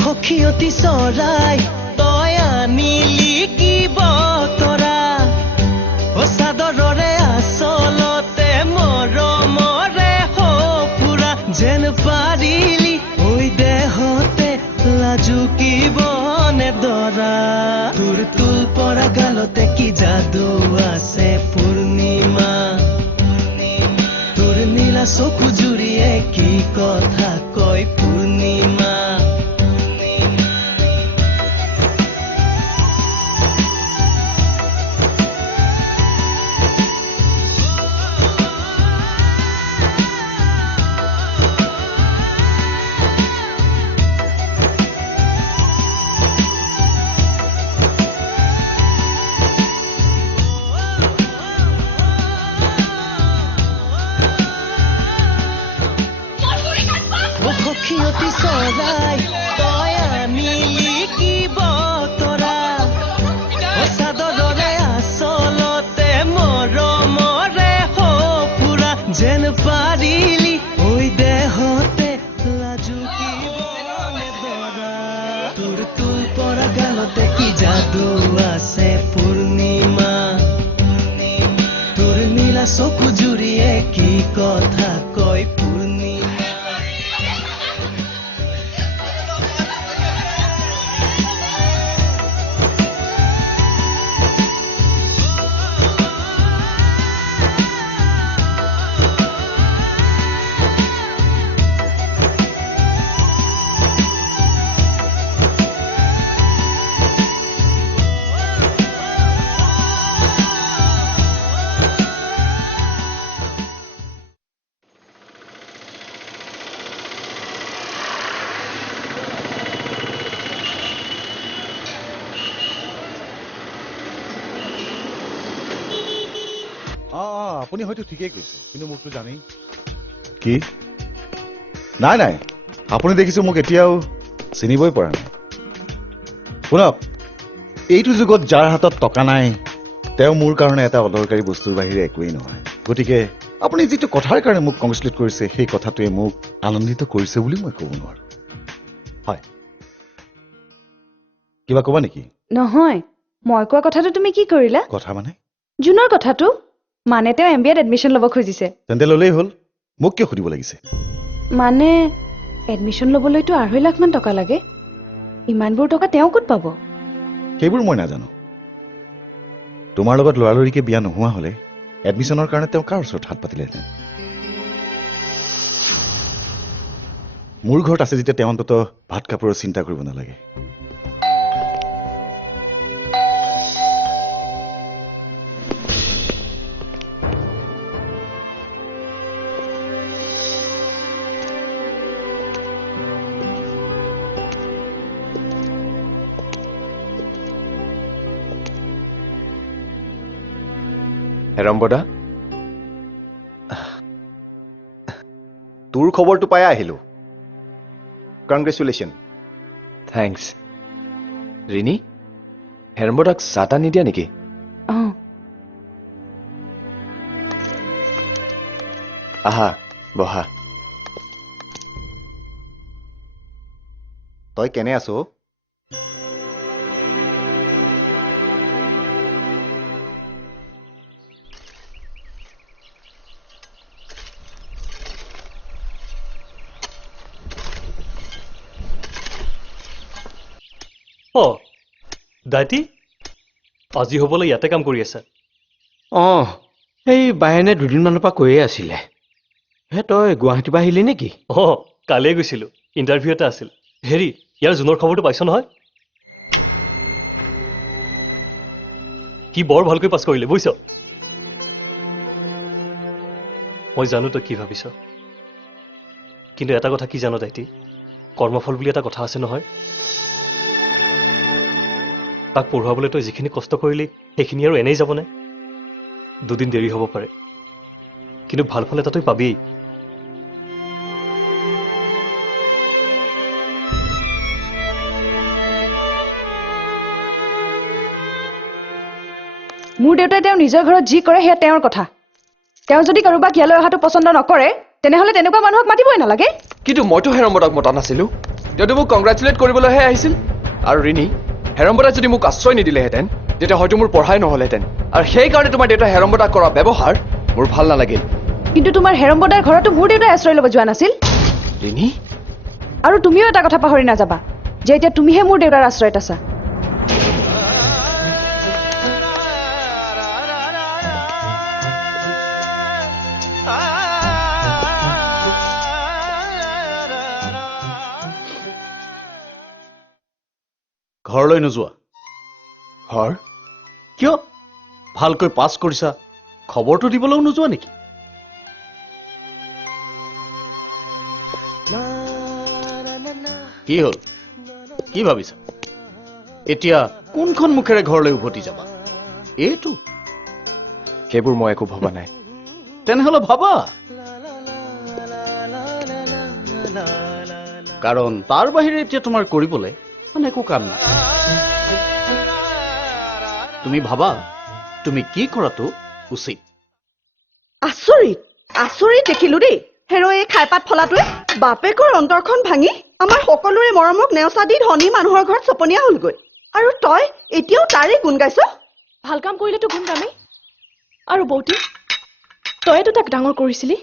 সখীয়তী চৰাই তই আনিলি কি বতৰা চাদৰৰে আচলতে মৰমৰে সফুৰা যেন পাৰিলি ঐ দেহতে লাজুকিবনে দৰা তোৰ তোল পৰা গালতে কি যাদু আছে পূৰ্ণিমা তোৰ নীলা চকু জুৰিয়ে কি কথা কয় পূৰ্ণিমা সখীয়তী চৰাই তই আনিলি কি বতৰা চাদৰৰে আচলতে মৰমৰে সফুৰা যেন পাৰিলি ঐ দেহতে লাজুকিবনে দৰা তোৰ তোল পৰা গালতে কি যাদু আছে পূৰ্ণিমা তোৰ নীলা চকু জুৰিয়ে কি কথা কয় পূৰ্ণিমা আপুনি হয়তো ঠিকেই কৈছে কিন্তু মোকতো জানেই কি নাই নাই আপুনি দেখিছো মোক এতিয়াও চিনিবই পৰা নাই শুনক এইটো যুগত যাৰ হাতত টকা নাই তেওঁ মোৰ কাৰণে এটা অদৰকাৰী বস্তুৰ বাহিৰে একোৱেই নহয় গতিকে আপুনি যিটো কথাৰ কাৰণে মোক কংগ্ৰেচুলেট কৰিছে সেই কথাটোৱে মোক আনন্দিত কৰিছে বুলি মই ক'ব নোৱাৰো হয় কিবা ক'বা নেকি নহয় মই কোৱা কথাটো তুমি কি কৰিলা কথা মানে জুনৰ কথাটো মানে তেওঁ এমবিএত এডমিশন ল'ব খুজিছে তেন্তে ল'লেই হ'ল মোক কিয় সুধিব লাগিছে মানে এডমিশন ল'বলৈতো 2.5 লাখ মান টকা লাগে ইমানবোৰ টকা তেওঁ ক'ত পাব সেইবোৰ মই নাজানো তোমাৰ লগত লৰালৰিকে বিয়া নোহোৱা হলে এডমিশনৰ কাৰণে তেওঁ কাৰ ওচৰত হাত পাতিলেহেঁতেন মোৰ ঘৰত আছে যেতিয়া তেওঁ অন্তত ভাত কাপোৰৰ চিন্তা কৰিব নালাগে হেৰম্বদা তোৰ খবৰটো পাই আহিলো কংগ্ৰেচুলেশ্যন থেংকছ ৰিনি হেৰম্বদাক চাটা নিদিয়া নেকি আহা বহা তই কেনে আছ দাইটি আজি হ'বলৈ ইয়াতে কাম কৰি আছে এই বায়েনে দুদিনমানৰ পৰা কৈয়ে আছিলে তই গুৱাহাটীৰ পৰা আহিলি নেকি কালিয়ে গৈছিলোঁ ইণ্টাৰভিউ এটা আছিল হেৰি ইয়াৰ জুনৰ খবৰটো পাইছ নহয় কি বৰ ভালকৈ পাছ কৰিলে বুজিছ মই জানো তই কি ভাবিছ কিন্তু এটা কথা কি জানো দাইটি কৰ্মফল বুলি এটা কথা আছে নহয় তাক পঢ়ুৱাবলৈ তই যিখিনি কষ্ট কৰিলি সেইখিনি আৰু এনেই যাবনে দুদিন দেৰি হ'ব পাৰে কিন্তু ভাল ফল এটা তই পাবিয়েই মোৰ দেউতাই তেওঁ নিজৰ ঘৰত যি কৰে সেয়া তেওঁৰ কথা তেওঁ যদি কাৰোবাক ইয়ালৈ অহাটো পছন্দ নকৰে তেনেহলে তেনেকুৱা মানুহক মাতিবই নালাগে কিন্তু মইতো হেৰম্বদাক মতা নাছিলো তেওঁতো মোক কংগ্ৰেচুলেট কৰিবলৈহে আহিছিল। আৰু ৰিণী, হেৰম্বদাই যদি মোক আশ্ৰয় নিদিলেহেঁতেন তেতিয়া হয়তো মোৰ পঢ়াই নহ'লহেঁতেন। আৰু সেইকাৰণে তোমাৰ দেউতাই হেৰম্বদাক কৰা ব্যৱহাৰ মোৰ ভাল নালাগিল। কিন্তু তোমাৰ হেৰম্বদাৰ ঘৰতো মোৰ দেউতাই আশ্ৰয় ল'ব যোৱা নাছিল। ৰিণী, আৰু তুমিও এটা কথা পাহৰি নাযাবা যে এতিয়া তুমিহে মোৰ দেউতাৰ আশ্ৰয়ত আছা। ঘৰলৈ নোযোৱা ঘৰ? কিয়? ভালকৈ পাছ কৰিছা, খবৰটো দিবলৈও নোযোৱা নেকি? কি হ'ল? কি ভাবিছা? এতিয়া কোনখন মুখেৰে ঘৰলৈ উভতি যাবা? এইটো? সেইবোৰ মই একো ভবা নাই। তেনেহ'লে ভাবা, কাৰণ তাৰ বাহিৰে এতিয়া তোমাৰ কৰিবলৈ মানে একো কাম নাই। তুমি ভাবা তুমি কি কৰাটো উচিত। আচৰিত আচৰিত দেখিলো দেই। হেৰ এই খাইপাত ফলাটোৱে বাপেকৰ অন্তৰখন ভাঙি আমাৰ সকলোৰে মৰমক নেওচা দি ধনী মানুহৰ ঘৰত চপনীয়া হলগৈ। আৰু তই এতিয়াও তাৰে গুণ গাইছ? ভাল কাম কৰিলেতো গুণ গামেই। আৰু বৌতি, তইতো তাক ডাঙৰ কৰিছিলি।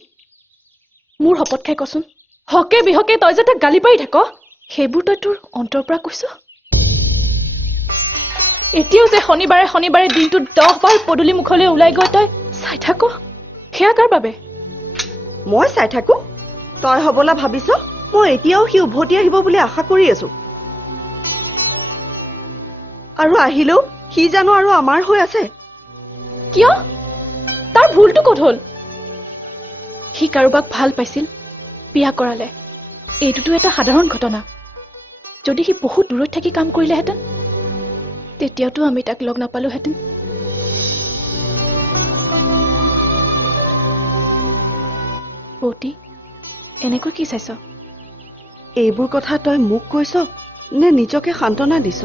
মোৰ শপত খাই কচোন, হকে বিহকে তই যে তাক গালি পাৰি থাক, সেইবোৰ তই তোৰ অন্তৰ পৰা কৈছ? এতিয়াও যে শনিবাৰে শনিবাৰে দিনটোত 10 বাৰ পদূলি মুখলৈ ওলাই গৈ তই চাই থাক, সেয়া কাৰ বাবে? মই চাই থাকো? তই হবলা ভাবিছ মই এতিয়াও সি উভতি আহিব বুলি আশা কৰি আছো। আৰু আহিলেও সি জানো আৰু আমাৰ হৈ আছে? কিয়? তাৰ ভুলটো ক'ত হ'ল? সি কাৰোবাক ভাল পাইছিল, বিয়া কৰালে। এইটোতো এটা সাধাৰণ ঘটনা। যদি সি বহুত দূৰত থাকি কাম কৰিলেহেঁতেন তেতিয়াতো আমি তাক লগ নাপালোহেঁতেন। বৌতি, এনেকৈ কি চাইছ? এইবোৰ কথা তই মোক কৈছ নে নিজকে সান্তনা দিছ?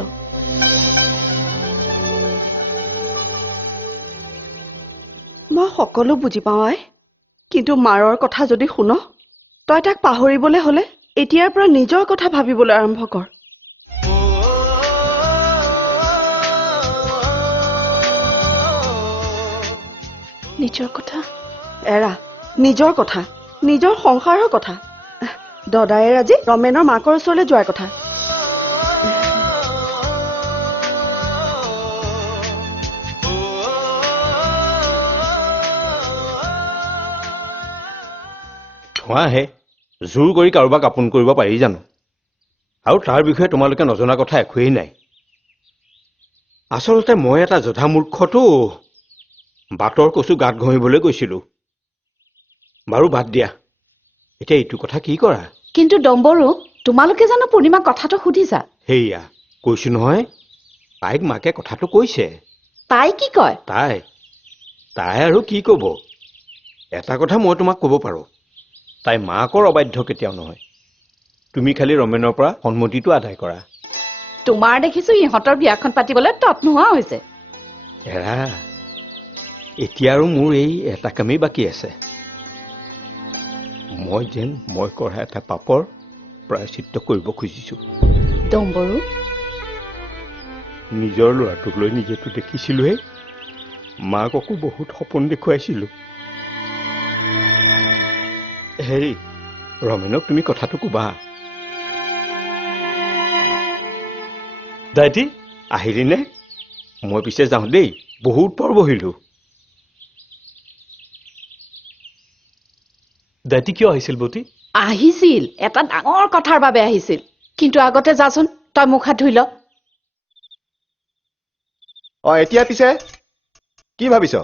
মই সকলো বুজি পাওঁ আই, কিন্তু মাৰৰ কথা যদি শুন, তই তাক পাহৰিবলৈ হলে এতিয়াৰ পৰা নিজৰ কথা ভাবিবলৈ আৰম্ভ কৰ। নিজৰ কথা? এৰা, নিজৰ কথা, নিজৰ সংসাৰৰ কথা। দদায়েৰ আজি ৰমেনৰ মাকৰ ওচৰলৈ যোৱাৰ কথা। ধোঁৱাহে জোৰ কৰি কাৰোবাক আপোন কৰিব পাৰি জানো? আৰু তাৰ বিষয়ে তোমালোকে নজনা কথা একোৱেই নাই। আচলতে মই এটা জধা মূৰ্খটো। বাটৰ কচু গাত ঘঁহিবলৈ গৈছিলো। বাৰু বাদ দিয়া, এতিয়া এইটো কথা কি কৰা? কিন্তু ডম্বৰু, তোমালোকে জানো পূৰ্ণিমাক কথাটো সুধিছা? সেয়া কৈছো নহয়, তাইক মাকে কথাটো কৈছে। তাই কি কয়? তাই আৰু কি কব? এটা কথা মই তোমাক কব পাৰো, তাই মাকৰ অবাধ্য কেতিয়াও নহয়। তুমি খালি ৰমেনৰ পৰা সন্মতিটো আদায় কৰা। তোমাৰ দেখিছো ইহঁতৰ বিয়াখন পাতিবলৈ তৎ নোহোৱা হৈছে। এৰা, এতিয়া আৰু মোৰ এই এটা কামেই বাকী আছে। মই কৰা এটা পাপৰ প্ৰায়শ্চিত্ত কৰিব খুজিছো। ডম্বৰু, নিজৰ ল'ৰাটোক লৈ নিজেতো দেখিছিলোহে, মাককো বহুত সপোন দেখুৱাইছিলো। হেৰি, ৰমেনক তুমি কথাটো কবা। দাইটি, আহিলি নে? মই পিছে যাওঁ দেই, বহুত পৰ বহিলো। দাইটি কিয় আহিছিল বৌতি? আহিছিল, এটা ডাঙৰ কথাৰ বাবে আহিছিল। কিন্তু আগতে যাচোন, তই মুখ হাত ধুই ল। এতিয়া পিছে কি ভাবিছ?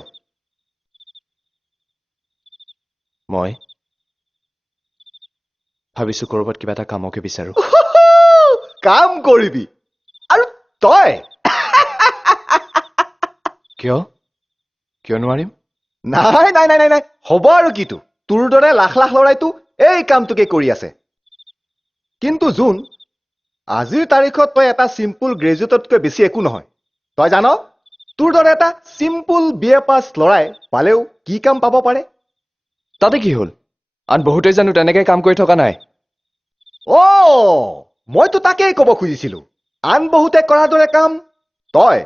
মই ভাবিছো কৰবাত কিবা এটা কামকে বিচাৰো। কাম কৰিবি আৰু তই? কিয় নোৱাৰিম? নাই নাই নাই নাই নাই হ'ব আৰু কিটো, তোৰ দৰে লাখ লাখ লৰাইতো এই কামটোকে কৰি আছে। কিন্তু জোন, আজিৰ তাৰিখত তই এটা চিম্পুল গ্ৰেজুৱেটতকৈ বেছি একো নহয়। তই জান তোৰ দৰে এটা চিম্পুল BA পাছ লৰাই পালেও কি কাম পাব পাৰে? তাতে কি হ'ল? আন বহুতেই জানো তেনেকে কাম কৰি থকা নাই। মইতো তাকেই ক'ব খুজিছিলো আন বহুতে কৰাৰ দৰে কাম তই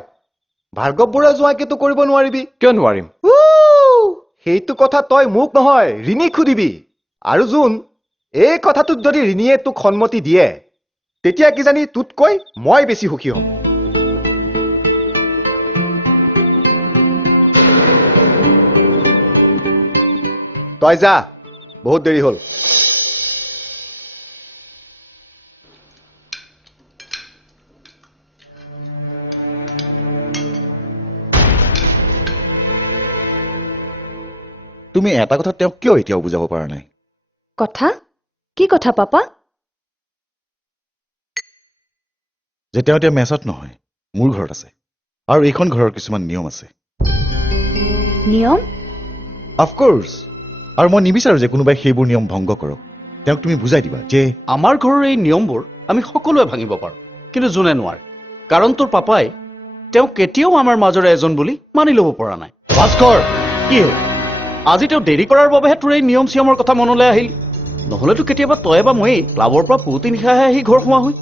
ভাৰ্গৱ বৰুৱা যোৱাকেতো কৰিব নোৱাৰিবি কিয় নোৱাৰিম সেইটো কথা তই মোক নহয় ৰিণীক সুধিবি আৰু যোন এই কথাটোত যদি ৰিণীয়ে তোক সন্মতি দিয়ে তেতিয়া কিজানি তোতকৈ মই বেছি সুখী হ'ম তই যা বহুত দেৰি হ'ল তুমি এটা কথা তেওঁক কিয় এতিয়াও বুজাব পৰা নাই কথা কি কথা পাপা যে তেওঁ এতিয়া মেচত নহয় মোৰ ঘৰত আছে আৰু এইখন ঘৰৰ কিছুমান নিয়ম আছে নিয়ম অফক'ৰ্ছ আৰু মই নিবিচাৰোঁ যে কোনোবাই সেইবোৰ নিয়ম ভংগ কৰক তেওঁক তুমি বুজাই দিবা যে আমাৰ ঘৰৰ এই নিয়মবোৰ আমি সকলোৱে ভাঙিব পাৰোঁ কিন্তু যোনে নোৱাৰে কাৰণ তোৰ পাপাই তেওঁ কেতিয়াও আমাৰ মাজৰে এজন বুলি মানি ল'ব পৰা নাই ভাস্কৰ কি হ'ল আজি তেওঁ দেৰি কৰাৰ বাবেহে তোৰ এই নিয়ম চিয়মৰ কথা মনলৈ আহিল নহ'লেতো কেতিয়াবা তই বা ময়েই ক্লাবৰ পৰা পুৱতি নিশাহে আহি ঘৰ সোমাওঁহি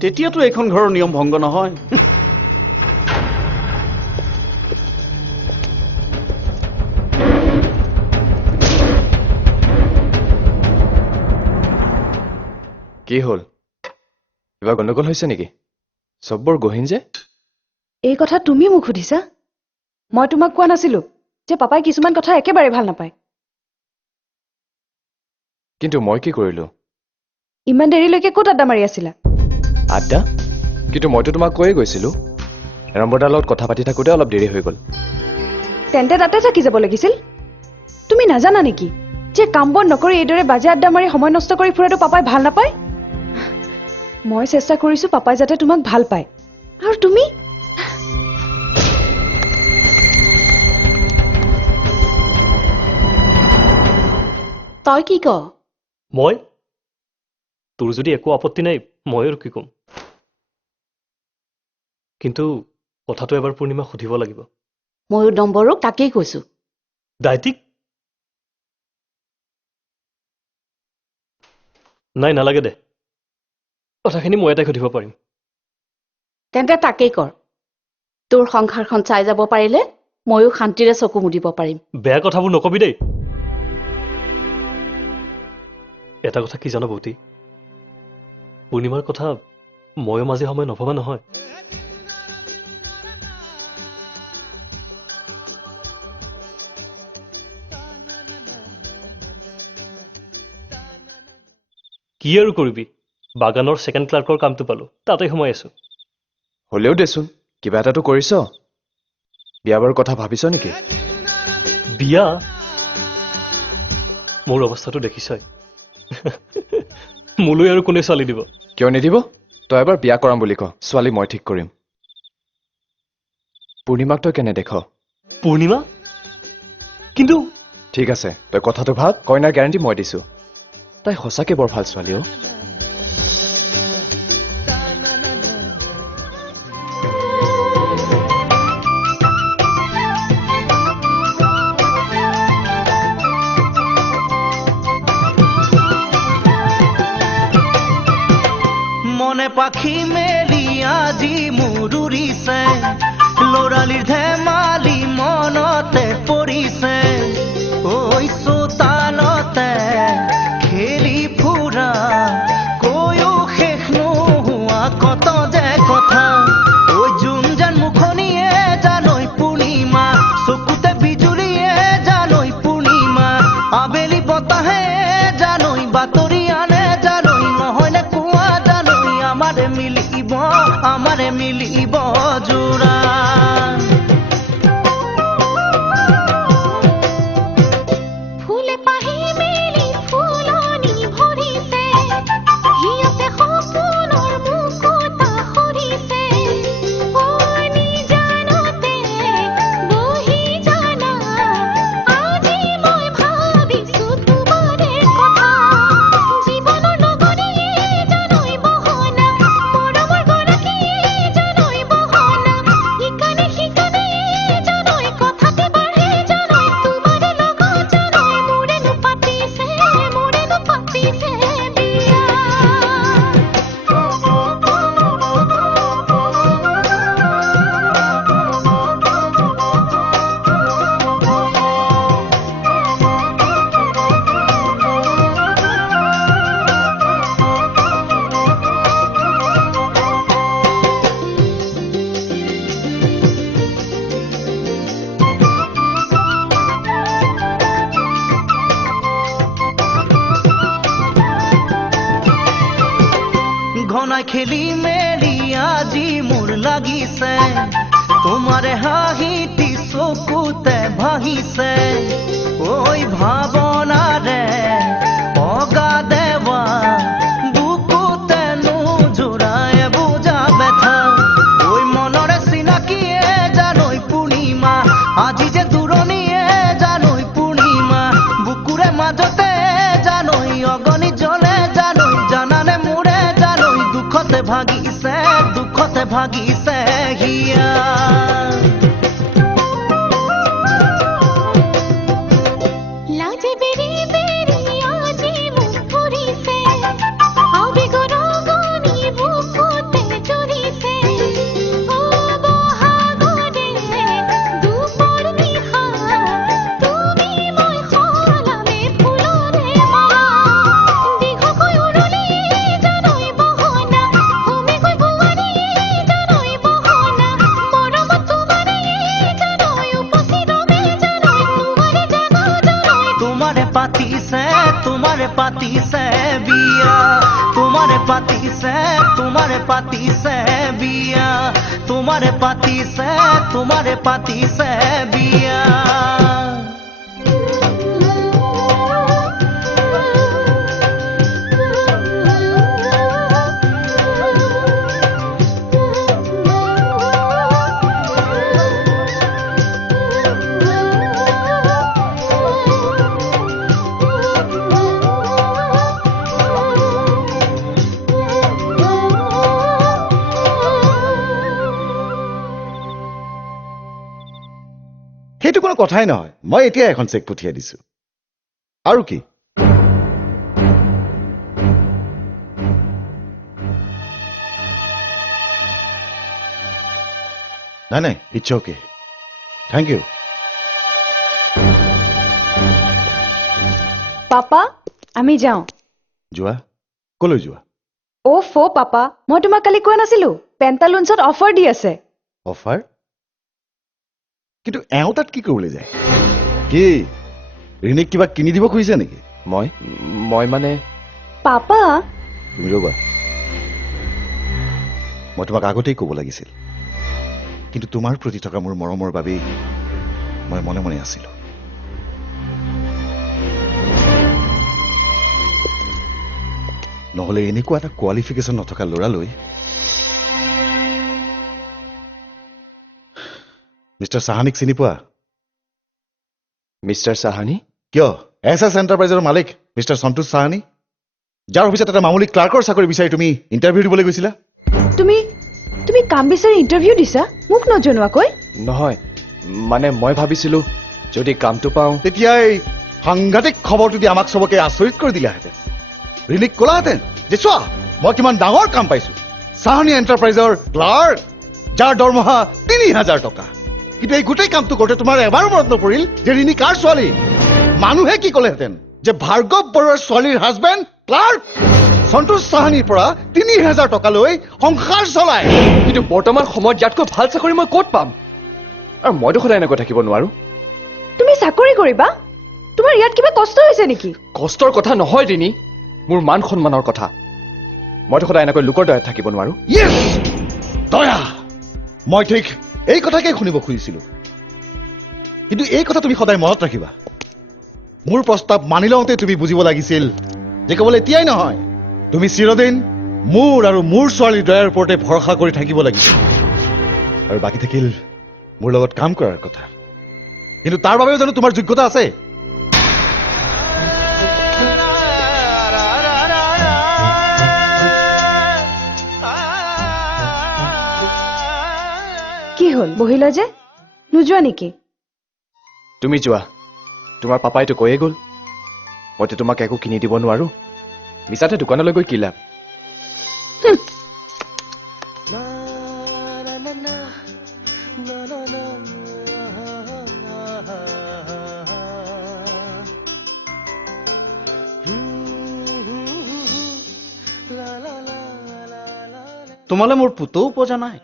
তেতিয়াতো এইখন ঘৰৰ নিয়ম ভংগ নহয় কি হ'ল কিবা গণ্ডগোল হৈছে নেকি চববোৰ গহীন যে এই কথা তুমি মোক সুধিছা মই তোমাক কোৱা নাছিলো যে পাপাই কিছুমান কথা একেবাৰে ভাল নাপায় কিন্তু মই কি কৰিলো ইমান দেৰিলৈকে ক'ত আড্ডা মাৰি আছিলা আড্ডা কিন্তু মইতো তোমাক কৈয়ে গৈছিলো হেৰম্বৰদাৰ লগত কথা পাতি থাকোঁতে অলপ দেৰি হৈ গ'ল তেন্তে তাতে থাকি যাব লাগিছিল তুমি নাজানা নেকি যে কাম বন নকৰি এইদৰে বাজে আড্ডা মাৰি সময় নষ্ট কৰি ফুৰাটো পাপাই ভাল নাপায় মই চেষ্টা কৰিছো পাপাই যাতে তোমাক ভাল পায় আৰু তুমি তই কি ক মই তোৰ যদি একো আপত্তি নাই মই আৰু কি ক'ম কিন্তু কথাটো এবাৰ পূৰ্ণিমাক সুধিব লাগিব ময়ো নম্বৰো তাকেই কৈছো দায়িত্বিক নাই নালাগে দে কথাখিনি মই এটাই সুধিব পাৰিম তেন্তে তাকেই কৰ তোৰ সংসাৰখন চাই যাব পাৰিলে ময়ো শান্তিৰে চকু মুদিব পাৰিম বেয়া কথাবোৰ নকবি দেই এটা কথা কি জানো বৌতি পূৰ্ণিমাৰ কথা ময়ো মাজে সময়ে নভবা নহয় কি আৰু কৰিবি বাগানৰ ছেকেণ্ড ক্লাৰ্কৰ কামটো পালো তাতে সোমাই আছো হ'লেও দেচোন কিবা এটাতো কৰিছ বিয়া বাৰুৰ কথা ভাবিছ নেকি বিয়া মোৰ অৱস্থাটো দেখিছই মোলৈ আৰু কোনে ছোৱালী দিব কিয় নিদিব তই এবাৰ বিয়া কৰাম বুলি ক ছোৱালী মই ঠিক কৰিম পূৰ্ণিমাক তই কেনে দেখ পূৰ্ণিমা কিন্তু ঠিক আছে তই কথাটো ভাব কইনাৰ গেৰাণ্টি মই দিছো তাই সঁচাকে বৰ ভাল ছোৱালী অ মনে পাখি মেলি আজি মুৰুৰিছে লৰালিৰ ধেমালি মনতে পৰিছে ঐ চোতালতে খেলি ফুৰা কৈও শেষ নোহোৱা কত যে কথা ঐ যোন যেন মুখনিয়ে জানৈ পূৰ্ণিমা চকুতে বিজুলীয়ে জানৈ পূৰ্ণিমা আবেলি বতাহে জানৈ বাতৰি আনে জানৈ নহয়নে কোৱা জানৈ আমাৰে মিলিব জোৰা খেলি মেলি আজি মোৰ লাগিছে তোমাৰে হাঁহিটি চকুতে ভাহিছে ঐ ভাৱনাৰে অগা দেৱা বুকুতে নোজোৰায় বুজা বেথা ঐ মনৰে চিনাকিয়ে জানৈ পূৰ্ণিমা আজি যে দূৰণিয়ে জানৈ পূৰ্ণিমা বুকুৰে মাজতে জানৈ অগণি জ্বলে জানৈ জানানে মোৰে জানৈ দুখতে ভাগিছে হিয়া লাজে বেৰি বেৰি আজি মোক ফুৰিছে আবেগৰ গনি বুকুতে জৰিছে ও বহাগৰে দুপৰ নিশা তুমি মই সলামে ফুলৰে মালা দীঘকৈ উৰুলি জানৈ বহনা হোমেকৈ বোৱাৰী জানৈ বহনা মৰমত তোমাৰে জানৈ উপচি ৰবে জানৈ তোমাৰে জানো তোমাৰে পাতিছে বিয়া তোমাৰে পাতিছে বিয়া তোমাৰে পাতিছে বিয়া সেইটো কোনো কথাই নহয় মই এতিয়া এখন চেক পঠিয়াই দিছো আৰু কি নাই it's okay thank you papa আমি যাওঁ যোৱা কলৈ যোৱা পাপা মই তোমাক কালি কোৱা নাছিলো পেণ্টালুন্সত অফাৰ দি আছে অফাৰ কিন্তু এওঁ তাত কি কৰিবলৈ যায় কি ৰিনিক কিবা কিনি দিব খুজিছে নেকি মই মানে পাপা তুমি ৰবা মই তোমাক আগতেই ক'ব লাগিছিল কিন্তু তোমাৰ প্ৰতি থকা মোৰ মৰমৰ বাবেই মই মনে মনে আছিলো নহ'লে এনেকুৱা এটা কোৱালিফিকেশ্যন নথকা ল'ৰালৈ মিষ্টাৰ চাহানীক চিনি পোৱা মিষ্টাৰ চাহানী কিয় এছ এণ্টাৰপ্ৰাইজৰ মালিক মিষ্টাৰ সন্তোষ চাহানী যাৰ অফিচত এটা মামুলি ক্লাৰ্কৰ চাকৰি বিচাৰি তুমি ইণ্টাৰভিউ দিবলৈ গৈছিলা তুমি কাম বিচাৰি ইণ্টাৰভিউ দিছা মোক নজনোৱাকৈ নহয় মানে মই ভাবিছিলো যদি কামটো পাওঁ তেতিয়া এই সাংঘাতিক খবৰটো দি আমাক চবকে আচৰিত কৰি দিলাহেঁতেন ৰিনিক ক'লাহেঁতেন যে চোৱা মই কিমান ডাঙৰ কাম পাইছো চাহানী এণ্টাৰপ্ৰাইজৰ ক্লাৰ্ক যাৰ দৰমহা ৩,০০০ টকা কিন্তু এই গোটেই কামটো কৰোঁতে তোমাৰ এবাৰো মনত নপৰিল যে ৰিনি কাৰ ছোৱালী মানুহে কি ক'লেহেঁতেন যে ভাৰ্গৱ বৰুৱাৰ ছোৱালীৰ হাজবেণ্ড ক্লাৰ্ক সন্তোষ চাহানীৰ পৰা ৩,০০০ টকা লৈ সংসাৰ চলায় কিন্তু বৰ্তমান সময়ত ইয়াতকৈ ভাল চাকৰি মই ক'ত পাম আৰু মইতো সদায় এনেকৈ থাকিব নোৱাৰো তুমি চাকৰি কৰিবা তোমাৰ ইয়াত কিবা কষ্ট হৈছে নেকি কষ্টৰ কথা নহয় ৰিনি মোৰ মান সন্মানৰ কথা মইতো সদায় এনেকৈ লোকৰ দয়াত থাকিব নোৱাৰো য়েছ দয়া মই ঠিক এই কথাকে শুনিব খুজিছিলো কিন্তু এই কথা তুমি সদায় মনত ৰাখিবা মোৰ প্ৰস্তাৱ মানি লওঁতে তুমি বুজিব লাগিছিল যে কেৱল এতিয়াই নহয় তুমি চিৰদিন মোৰ আৰু মোৰ ছোৱালীৰ দয়াৰ ওপৰতে ভৰসা কৰি থাকিব লাগিব আৰু বাকী থাকিল মোৰ লগত কাম কৰাৰ কথা কিন্তু তাৰ বাবেও জানো তোমাৰ যোগ্যতা আছে কি হ'ল বহিলা যে নোযোৱা নেকি তুমি যোৱা তোমাৰ পাপাইতো কৈয়ে গ'ল মইতো তোমাক একো কিনি দিব নোৱাৰো মিছাতে দোকানলৈ গৈ কি লাভ তোমালে মোৰ পুতৌ উপজা নাই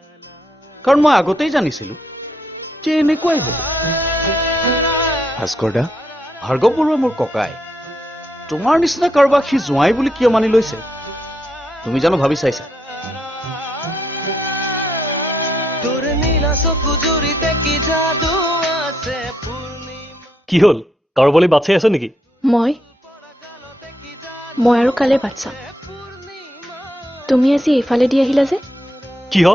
কাৰণ মই আগতেই জানিছিলো যে এনেকুৱাই হ'ব ভাস্কৰ দা ভাৰ্গৱ বৰুৱা মোৰ ককাই তোমাৰ নিচিনা কাৰোবাক সি জোঁৱাই বুলি কিয় মানি লৈছে তুমি জানো ভাবি চাইছা চকু জুৰিতে কি যাদু আছে পূৰ্ণিমা কি হ'ল কাৰোবালৈ বাট চাই আছ নেকি মই আৰু কালে বাট চাম তুমি আজি এইফালে দি আহিলা যে কিয়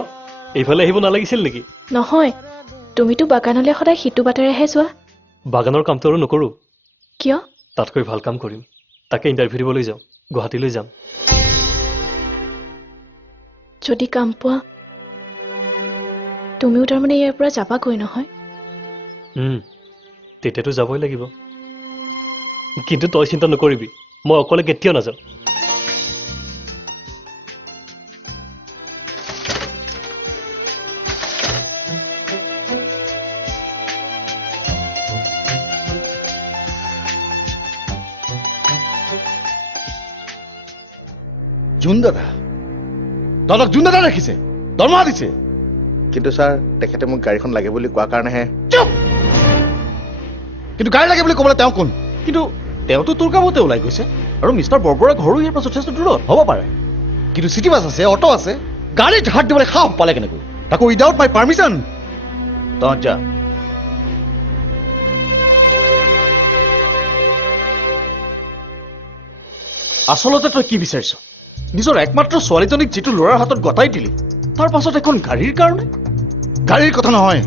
এইফালে আহিব নালাগিছিল নেকি নহয় তুমিতো বাগানলৈ সদায় সিটো বাটেৰেহে যোৱা বাগানৰ কামটো আৰু নকৰোঁ কিয় তাতকৈ ভাল কাম কৰিম তাকে ইণ্টাৰভিউ দিবলৈ যাওঁ গুৱাহাটীলৈ যাম যদি কাম পোৱা তুমিও তাৰমানে ইয়াৰ পৰা যাবাগৈ নহয় তেতিয়াতো যাবই লাগিব কিন্তু তই চিন্তা নকৰিবি মই অকলে কেতিয়াও নাযাওঁ জোন দাদা তহঁতক জোন দাদা ৰাখিছে দৰমহা দিছে কিন্তু ছাৰ তেখেতে মোক গাড়ীখন লাগে বুলি কোৱাৰ কাৰণেহে চুপ কিন্তু গাড়ী লাগে বুলি ক'বলৈ তেওঁ কোন কিন্তু তেওঁতো তোৰ কামতে ওলাই গৈছে আৰু মিষ্টাৰ বৰবৰা ঘৰো ইয়াৰ পৰা যথেষ্ট দূৰত হ'ব পাৰে কিন্তু চিটি বাছ আছে অটো আছে গাড়ীত হাত দিবলৈ সাহস পালে কেনেকৈ তাকো উইদাউট মাই পাৰ্মিশ্যন তহঁত যা আচলতে তই কি বিচাৰিছ নিজৰ একমাত্ৰ ছোৱালীজনীক যিটো ল'ৰাৰ হাতত গতাই দিলি তাৰ পাছত এখন গাড়ীৰ কাৰণে গাড়ীৰ কথা নহয়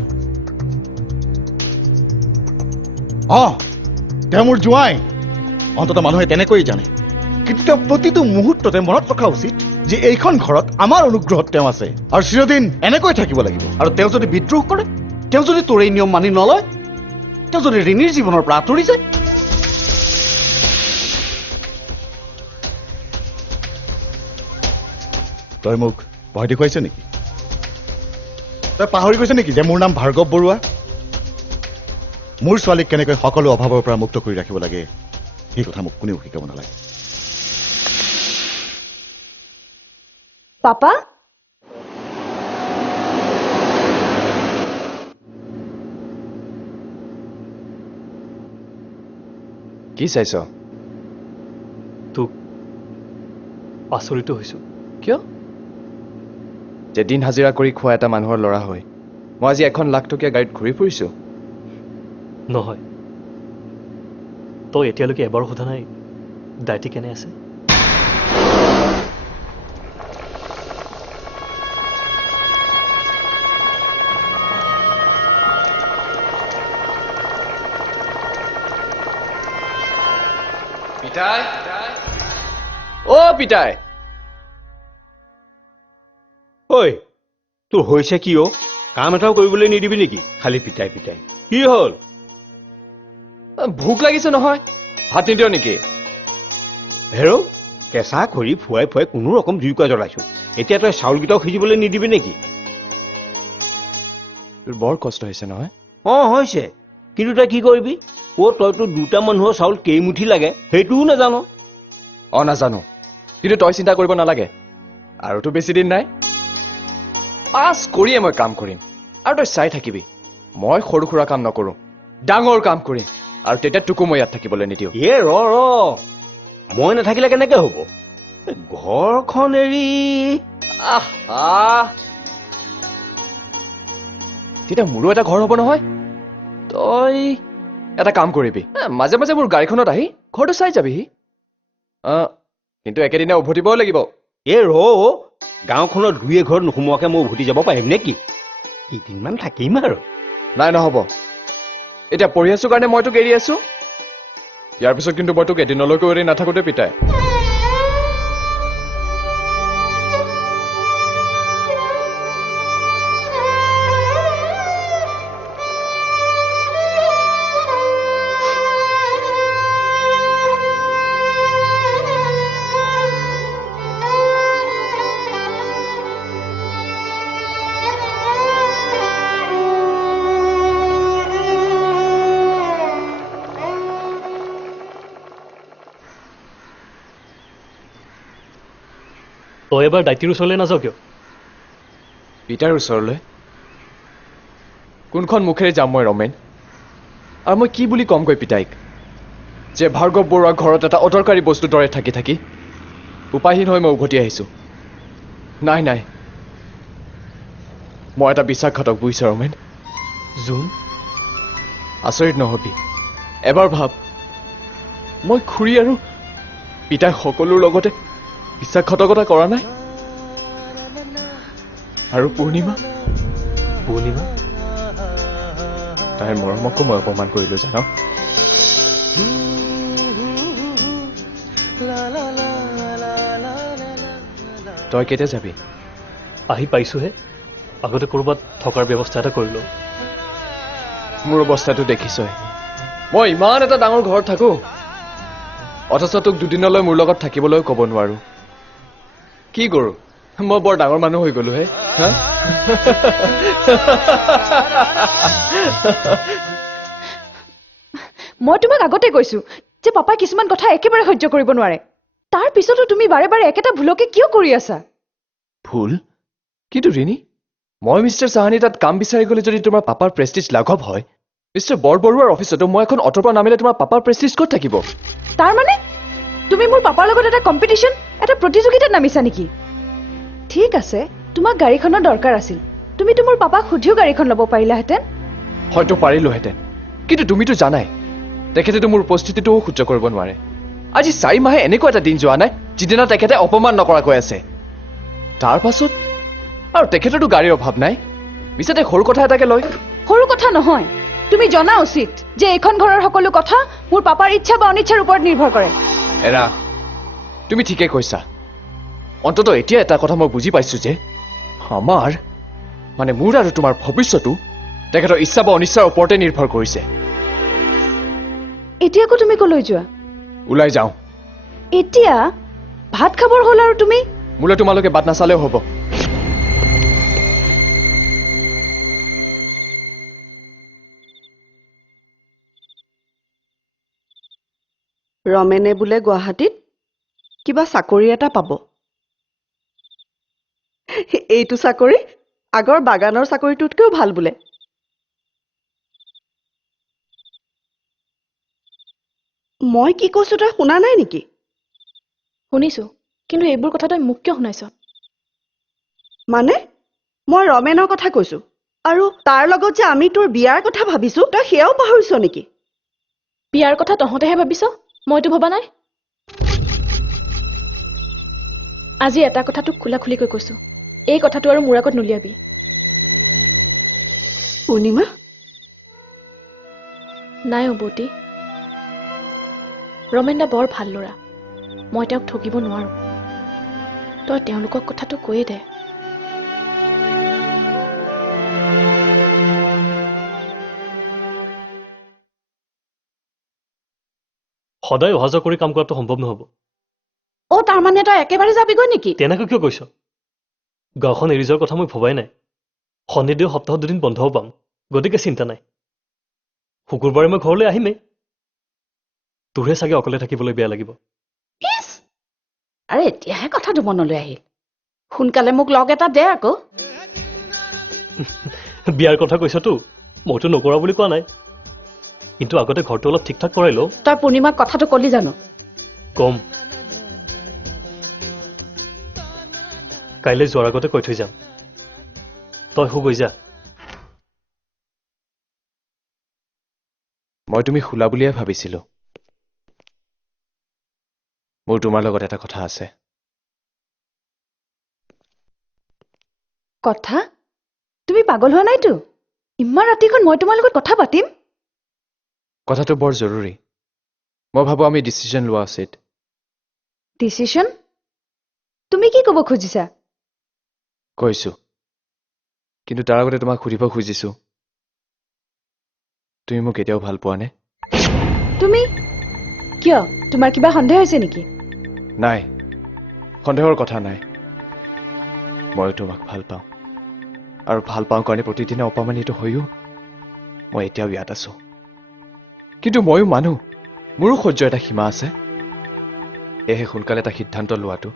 তেওঁ মোৰ জোঁৱাই অন্ততঃ মানুহে তেনেকৈয়ে জানে কিন্তু তেওঁ প্ৰতিটো মুহূৰ্ততে মনত ৰখা উচিত যে এইখন ঘৰত আমাৰ অনুগ্ৰহত তেওঁ আছে আৰু চিৰদিন এনেকৈ থাকিব লাগিব আৰু তেওঁ যদি বিদ্ৰোহ কৰে তেওঁ যদি তোৰ এই নিয়ম মানি নলয় তেওঁ যদি ৰিণীৰ জীৱনৰ পৰা আঁতৰি যায় তই মোক ভয় দেখুৱাইছ নেকি তই পাহৰি গৈছ নেকি যে মোৰ নাম ভাৰ্গৱ বৰুৱা মোৰ ছোৱালীক কেনেকৈ সকলো অভাৱৰ পৰা মুক্ত কৰি ৰাখিব লাগে সেই কথা মোক কোনেও শিকাব নালাগে পাপা কি চাইছ তোক আচৰিত হৈছোঁ কিয় যে দিন হাজিৰা কৰি খোৱা এটা মানুহৰ ল'ৰা হৈ মই আজি 1 লাখ টকীয়া গাড়ীত ঘূৰি ফুৰিছোঁ নহয় তই এতিয়ালৈকে এবাৰো সোধা নাই ডায়েটি কেনে আছে পিতাই অ পিতাই ঐ তোৰ হৈছে কি অ' কাম এটাও কৰিবলৈ নিদিবি নেকি খালি পিতাই পিতাই কি হ'ল ভোক লাগিছে নহয় ভাত নিদিয় নেকি হেৰ' কেঁচা খৰি ফুৱাই ফুৱাই কোনো ৰকম জুইকুৰা জ্বলাইছো এতিয়া তই চাউলকেইটাও সিজিবলৈ নিদিবি নেকি তোৰ বৰ কষ্ট হৈছে নহয় হৈছে কিন্তু তই কি কৰিবি তইতো 2টা মানুহৰ চাউল কেইমুঠি লাগে সেইটোও নাজানো নাজানো কিন্তু তই চিন্তা কৰিব নালাগে আৰুতো বেছি দিন নাই পাছ কৰিয়ে মই কাম কৰিম আৰু তই চাই থাকিবি মই সৰু সুৰা কাম নকৰোঁ ডাঙৰ কাম কৰিম আৰু তেতিয়া তোকো মই ইয়াত থাকিবলৈ নিদিওঁ ৰ মই নাথাকিলে কেনেকে হ'ব ঘৰখন এৰি তেতিয়া মোৰো এটা ঘৰ হ'ব নহয় তই এটা কাম কৰিবি মাজে মাজে মোৰ গাড়ীখনত আহি ঘৰটো চাই যাবিহি কিন্তু একেদিনা উভতিবও লাগিব গাঁওখনৰ দুই এঘৰত নোসোমোৱাকে মই উভতি যাব পাৰিম নেকি কেইদিনমান থাকিম আৰু নাই নহ'ব এতিয়া পঢ়ি আছো কাৰণে মই তোক এৰি আছো ইয়াৰ পিছত কিন্তু মই তোক এদিনলৈকে এৰি নাথাকোতে পিতাই তই এবাৰ ডাইটিৰ ওচৰলৈ নাযাওঁ কিয় পিতাৰ ওচৰলৈ কোনখন মুখেৰে যাম মই ৰমেন আৰু মই কি বুলি কমকৈ পিতাইক যে ভাৰ্গৱ বৰুৱা ঘৰত এটা অদৰকাৰী বস্তু দৰে থাকি থাকি উপায়হীন হৈ মই উভতি আহিছোঁ নাই মই এটা বিশ্বাসঘাতক বুজিছ ৰমেন জোন আচৰিত নহবি এবাৰ ভাব মই খুৰী আৰু পিতাই সকলোৰ লগতে বিশ্বাসঘাতকতা কৰা নাই আৰু পূৰ্ণিমা পূৰ্ণিমা তাইৰ মৰমকো মই অপমান কৰিলো জান তই কেতিয়া যাবি আহি পাইছোহে আগতে ক'ৰবাত থকাৰ ব্যৱস্থা এটা কৰি লওঁ মোৰ অৱস্থাটো দেখিছই মই ইমান এটা ডাঙৰ ঘৰত থাকো অথচ তোক দুদিনলৈ মোৰ লগত থাকিবলৈ ক'ব নোৱাৰো কি কৰো মই বৰ ডাঙৰ মানুহ হৈ গলো হে হা মই তোমাক আগতে কৈছো যে পাপাই কিছুমান কথা একেবাৰে সহ্য কৰিব নোৱাৰে তাৰ পিছতো তুমি বাৰে বাৰে একেটা ভুলকে কিয় কৰি আছা ভুল কিন্তু ৰিনি মই মিষ্টাৰ চাহানী তাত কাম বিচাৰি গ'লে যদি তোমাৰ পাপাৰ প্ৰেষ্টিজ লাঘৱ হয় মিষ্টাৰ বৰবৰুৱাৰ অফিচতো মই এখন অটোৰ পৰা নামিলে তোমাৰ পাপাৰ প্ৰেষ্টিজ ক'ত থাকিব তাৰ মানে তুমি মোৰ পাপাৰ লগত এটা কম্পিটিশ্যন এটা প্ৰতিযোগিতাত নামিছা নেকি ঠিক আছে তোমাক গাড়ীখনৰ দৰকাৰ আছিল তুমিতো মোৰ পাপাক সুধিও গাড়ীখন ল'ব পাৰিলাহেঁতেন হয়তো পাৰিলোহেঁতেন কিন্তু তুমিতো জানাই তেখেতেতো মোৰ উপস্থিতিটোও সহ্য কৰিব নোৱাৰে আজি 4 মাহে এনেকুৱা এটা দিন যোৱা নাই যিদিনা তেখেতে অপমান নকৰাকৈ আছে তাৰ পাছত আৰু তেখেতৰতো গাড়ীৰ অভাৱ নাই পিছতে সৰু কথা এটাকে লয় সৰু কথা নহয় তুমি জনা উচিত যে এইখন ঘৰৰ সকলো কথা মোৰ পাপাৰ ইচ্ছা বা অনিচ্ছাৰ ওপৰত নিৰ্ভৰ কৰে এৰা তুমি ঠিকে কৈছা অন্তত এতিয়া এটা কথা মই বুজি পাইছো যে আমাৰ মানে মোৰ আৰু তোমাৰ ভৱিষ্যতো তেখেতৰ ইচ্ছা বা অনিচ্ছাৰ ওপৰতে নিৰ্ভৰ কৰিছে এতিয়া আকৌ তুমি কলৈ যোৱা ওলাই যাওঁ এতিয়া ভাত খাবৰ হ'ল আৰু তুমি মোলৈ তোমালোকে বাট নাচালেও হ'ব ৰমেনে বোলে গুৱাহাটীত কিবা চাকৰি এটা পাব এইটো চাকৰি আগৰ বাগানৰ চাকৰিটোতকৈও ভাল বোলে মই কি কৈছো তই শুনা নাই নেকি শুনিছো কিন্তু এইবোৰ কথা তই মোক কিয় শুনাইছ মানে মই ৰমেনৰ কথা কৈছো আৰু তাৰ লগত যে আমি তোৰ বিয়াৰ কথা ভাবিছো তই সেয়াও পাহৰিছ নেকি বিয়াৰ কথা তহঁতেহে ভাবিছ মইতো ভবা নাই আজি এটা কথা তোক খোলাখুলিকৈ কৈছো এই কথাটো আৰু মোৰ আগত নুলিয়াবি পূৰ্ণিমা নাই অবতী ৰমেন দা বৰ ভাল ল'ৰা মই তেওঁক ঠগিব নোৱাৰো তই তেওঁলোকক কথাটো কৈয়ে দে সদায় অহা যোৱা কৰি কাম কৰাটো সম্ভৱ নহ'ব তাৰমানে তই একেবাৰে যাবিগৈ নেকি তেনেকৈ কিয় কৈছ গাঁওখন এৰি যোৱাৰ কথা মই ভবাই নাই শনিদেও সপ্তাহত 2 দিন বন্ধও পাম গতিকে চিন্তা নাই শুকুৰবাৰে মই ঘৰলৈ আহিমেই তোৰহে চাগে অকলে থাকিবলৈ বেয়া লাগিব আৰে এতিয়াহে কথাটো মনলৈ আহিল সোনকালে মোক লগ এটা দে আকৌ বিয়াৰ কথা কৈছতো মইতো নকৰা বুলি কোৱা নাই কিন্তু আগতে ঘৰটো অলপ ঠিক ঠাক কৰাই লওঁ তই পূৰ্ণিমাক কথাটো কলি জানো কম কাইলৈ যোৱাৰ আগতে কৈ থৈ যাম তই শুগৈ যা মই তুমি শুলা বুলিয়ে ভাবিছিলো মোৰ তোমাৰ লগত এটা কথা আছে কথা তুমি পাগল হোৱা নাইতো ইমান ৰাতিখন মই তোমাৰ লগত কথা পাতিম কথাটো বৰ জৰুৰী মই ভাবো আমি ডিচিজন লোৱা উচিত ডিচিশ্যন তুমি কি ক'ব খুজিছা কৈছো কিন্তু তাৰ আগতে তোমাক সুধিব খুজিছো তুমি মোক এতিয়াও ভাল পোৱা নে তুমি কিয় তোমাৰ কিবা সন্দেহ হৈছে নেকি নাই সন্দেহৰ কথা নাই মই তোমাক ভাল পাওঁ আৰু ভাল পাওঁ কাৰণে প্ৰতিদিনে অপমানিত হৈও মই এতিয়াও ইয়াত আছো কিন্তু ময়ো মানুহ মোৰো সহ্য এটা সীমা আছে এহে সোনকালে এটা সিদ্ধান্ত লোৱাটো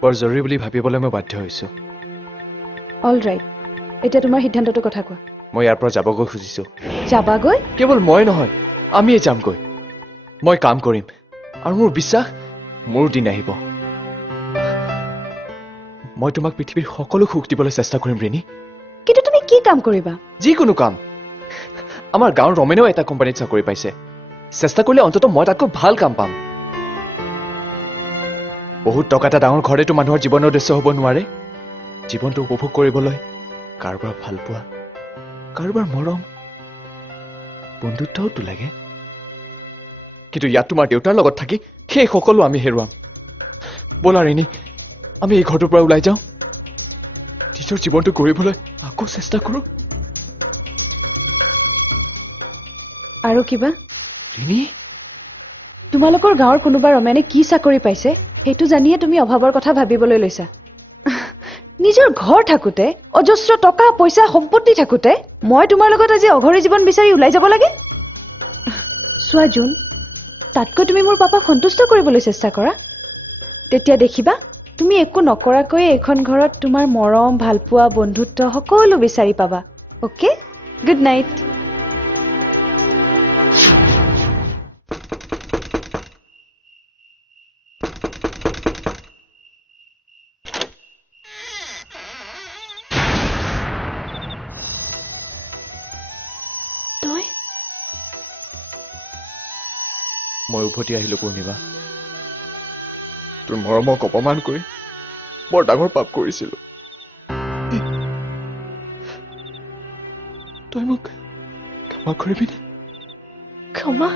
বৰ জৰুৰী বুলি ভাবিবলৈ মই বাধ্য হৈছো অল ৰাইট এতিয়া তোমাৰ সিদ্ধান্তটোৰ কথা কোৱা মই ইয়াৰ পৰা যাবগৈ খুজিছো যাবাগৈ কেৱল মই নহয় আমিয়ে যামগৈ মই কাম কৰিম আৰু মোৰ বিশ্বাস মোৰ দিন আহিব মই তোমাক পৃথিৱীৰ সকলো সুখ দিবলৈ চেষ্টা কৰিম ৰিনি কিন্তু কি কাম কৰিবা? যিকোনো কাম। আমাৰ গাঁৱৰ ৰমেনেও এটা কোম্পানীত চাকৰি পাইছে। চেষ্টা কৰিলে অন্ততঃ মই তাতকৈ ভাল কাম পাম। বহুত টকা এটা ডাঙৰ ঘৰেতো মানুহৰ জীৱনৰ উদ্দেশ্য হ'ব নোৱাৰে। জীৱনটো উপভোগ কৰিবলৈ কাৰোবাৰ ভাল পোৱা, কাৰোবাৰ মৰম, বন্ধুত্বওতো লাগে। কিন্তু ইয়াত তোমাৰ দেউতাৰ লগত থাকি সেই সকলো আমি হেৰুৱাম। ব'লা ৰিণী, আমি এই ঘৰটোৰ পৰা ওলাই যাওঁ। নিজৰ জীৱনটো কৰিবলৈ আকৌ চেষ্টা কৰোঁ। আৰু কিবা? ৰিণী, তোমালোকৰ গাঁৱৰ কোনোবা ৰমেনে কি চাকৰি পাইছে সেইটো জানিয়ে তুমি অভাৱৰ কথা ভাবিবলৈ লৈছা। নিজৰ ঘৰ থাকোতে, অজস্ৰ টকা পইচা সম্পত্তি থাকোতে মই তোমাৰ লগত আজি অঘৰী জীৱন বিচাৰি ওলাই যাব লাগে? চোৱা জোন, তাতকৈ তুমি মোৰ পাপাক সন্তুষ্ট কৰিবলৈ চেষ্টা কৰা। তেতিয়া দেখিবা তুমি একো নকৰাকৈ এইখন ঘৰত তোমাৰ মৰম, ভালপোৱা, বন্ধুত্ব সকলো বিচাৰি পাবা। Okay, good night. তই মই উভতি আহিলো পূৰ্ণিমা। তোৰ মৰমক অপমান কৰি বৰ ডাঙৰ পাপ কৰিছিলো। তই মোক ক্ষমা কৰিবিনে? ক্ষমা?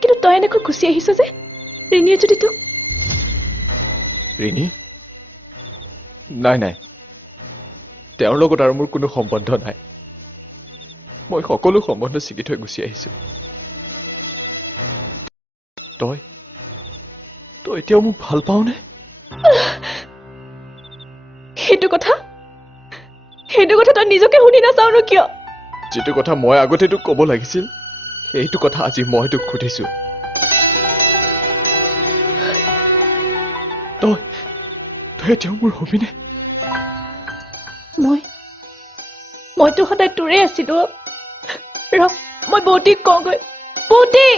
কিন্তু তই এনেকৈ গুচি আহিছ যে, ৰিণীয়ে যদি তোক... ৰিণী? নাই নাই, তেওঁৰ লগত আৰু মোৰ কোনো সম্বন্ধ নাই। মই সকলো সম্বন্ধ ছিগি থৈ গুচি আহিছো। তই এতিয়াও মোক ভাল পাওনে? সেইটো কথা তই নিজকে শুনি নাচাওনো কিয়? যিটো কথা মই আগতে তোক ক'ব লাগিছিল, সেইটো কথা আজি মই তোক সুধিছো। তই এতিয়াও মোৰ হবিনে? মইতো সদায় তোৰে আছিলো। ৰ, মই বৌতিক কওঁগৈ। বৌতি!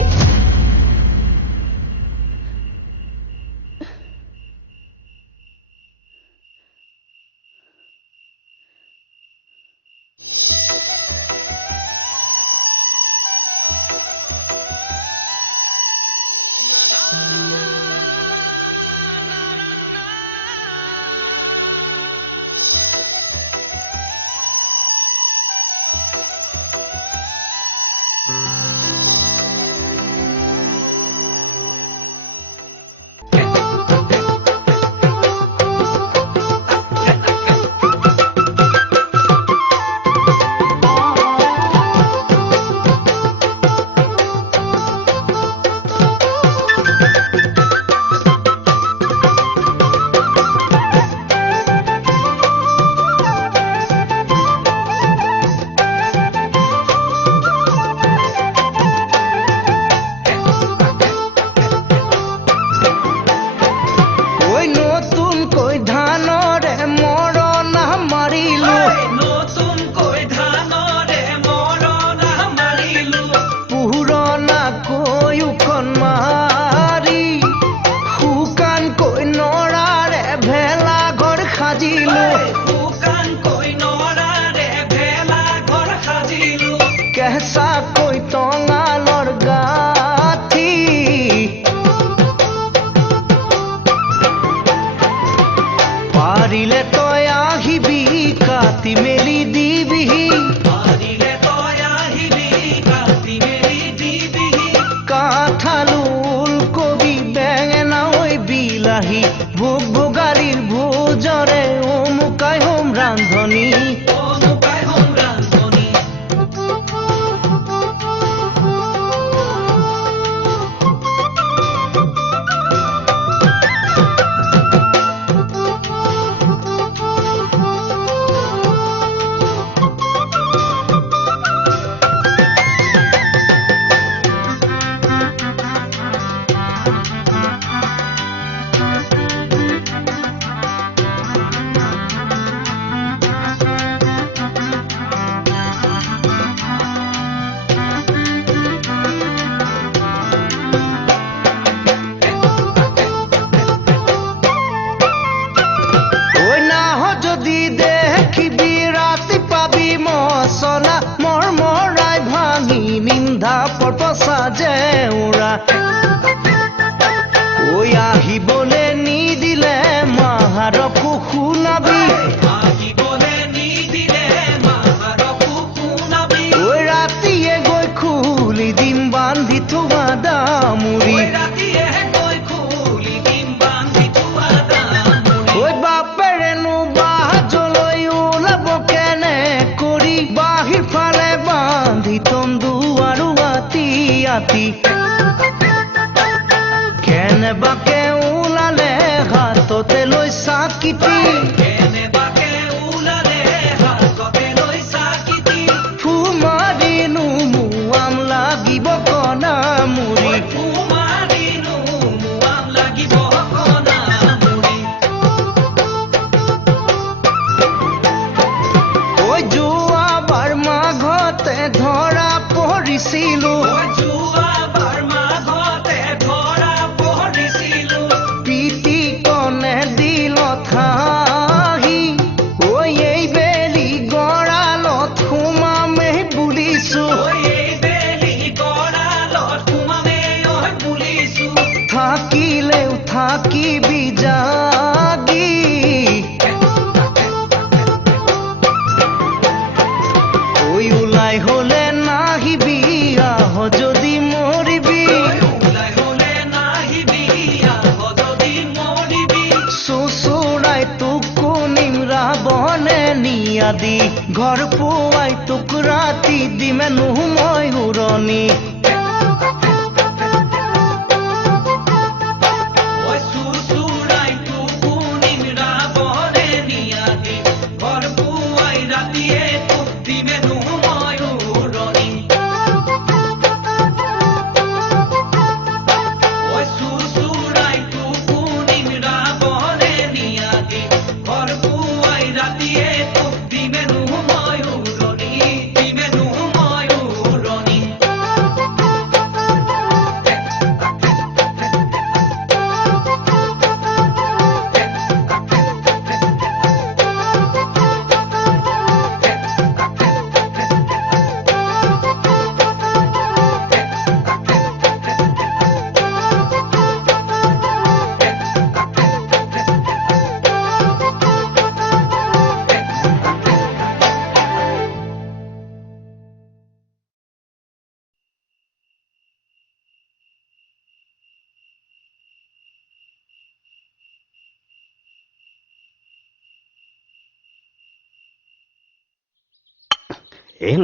যদি দেখিবি দি মচলা মৰমৰাই ভাঙি নিন্দা পৰপচা জেউৰা ঐ আহিবলে নিদিলে মাহাৰকো শুনাবি ঐ ৰাতিয়ে গৈ খুলি দিম বান্ধি থোৱা দামুৰি ঐ বাপেৰেনো বাহাজলৈ ওলাব কেনে কৰি বাহিৰ ফালে বান্ধি তন্দু আৰু আতি আতি কেনেবাকে ওলালে হাততে লৈ চাকিটি ফুমাৰিনো মুৱাম লাগিব কণা মুৰি ঐ যোৱাবাৰ মাঘতে ধৰা পৰিছিলো পিটি কনে দিল থাহি ঐ এই বেলি গঁড়ালত সোমামেই বুলিছো থাকিলেও থাকিবি জাগি ঐ ওলাই হলে নাহিবি আহ যদি মৰিবি চুচুৰাই তোক কোনিম ৰাৱণে নিয়াদি ঘৰ পুৱাই তোক ৰাতি দিমেনো মই উৰণি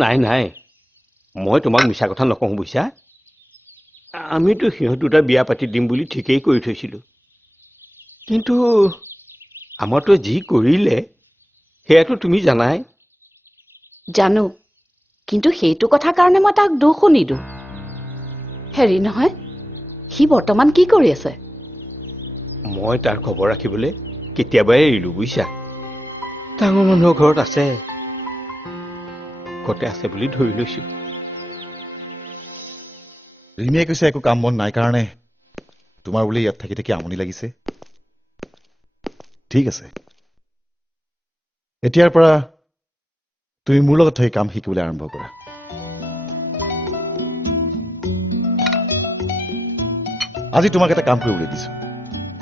নাই নাই মই তোমাক মিছা কথা নকওঁ বুইছা আমিতো সিহঁত দুটা বিয়া পাতি দিম বুলি ঠিকেই কৰি থৈছিলোঁ কিন্তু আমাৰতো যি কৰিলে সেয়াতো তুমি জানাই জানো কিন্তু সেইটো কথাৰ কাৰণে মই তাক দোষো নিদিওঁ হেৰি নহয় সি বৰ্তমান কি কৰি আছে মই তাৰ খবৰ ৰাখিবলৈ কেতিয়াবাই এৰিলোঁ বুইছা ডাঙৰ মানুহৰ ঘৰত আছে কতে আছে বুলি ধৰি লৈছো ৰিমিয়ে কৈছে একো কাম বন নাই কাৰণে তোমাৰ বুলি ইয়াত থাকি থাকি আমনি লাগিছে ঠিক আছে এতিয়াৰ পৰা তুমি মোৰ লগত থাকি কাম শিকিবলৈ আৰম্ভ কৰা আজি তোমাক এটা কাম কৰিবলৈ দিছো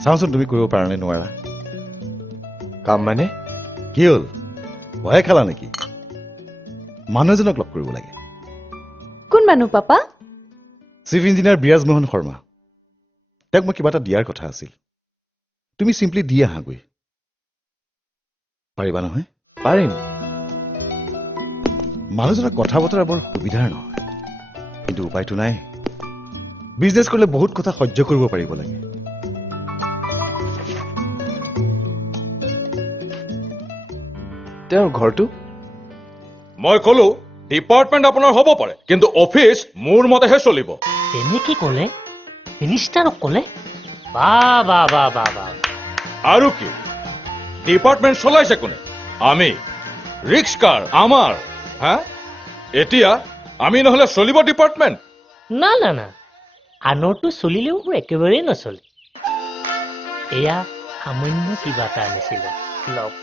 চাওঁচোন তুমি কৰিব পাৰা নে নোৱাৰা কাম মানে কি হ'ল ভয় খালা নেকি মানুহ এজনক লগ কৰিব লাগে কোন মানুহ পাপা চিফ ইঞ্জিনিয়াৰ বিৰাজ মোহন শৰ্মা তেওঁক মই কিবা এটা দিয়াৰ কথা আছিল তুমি চিম্পলি দি আহাগৈ পাৰিবা নহয় পাৰিম মানুহজনৰ কথা বতৰা বৰ সুবিধাৰ নহয় কিন্তু উপায়টো নাই বিজনেছ কৰিলে বহুত কথা সহ্য কৰিব পাৰিব লাগে তেওঁৰ ঘৰটো মই কলো ডিপাৰ্টমেণ্ট আপোনাৰ হ'ব পাৰে কিন্তু অফিচ মোৰ মতেহে চলিব তেনেকে ক'লে মিনিষ্টাৰক ক'লে বা বা বা বা বা আৰু কি ডিপাৰ্টমেণ্ট চলাইছে কোনে আমি ৰিক্স কাৰ আমাৰ হা এতিয়া আমি নহলে চলিব ডিপাৰ্টমেণ্ট না না না আনৰটো চলিলেও মোৰ একেবাৰেই নচলে এয়া সামান্য কিবা এটা আনিছিলে লওক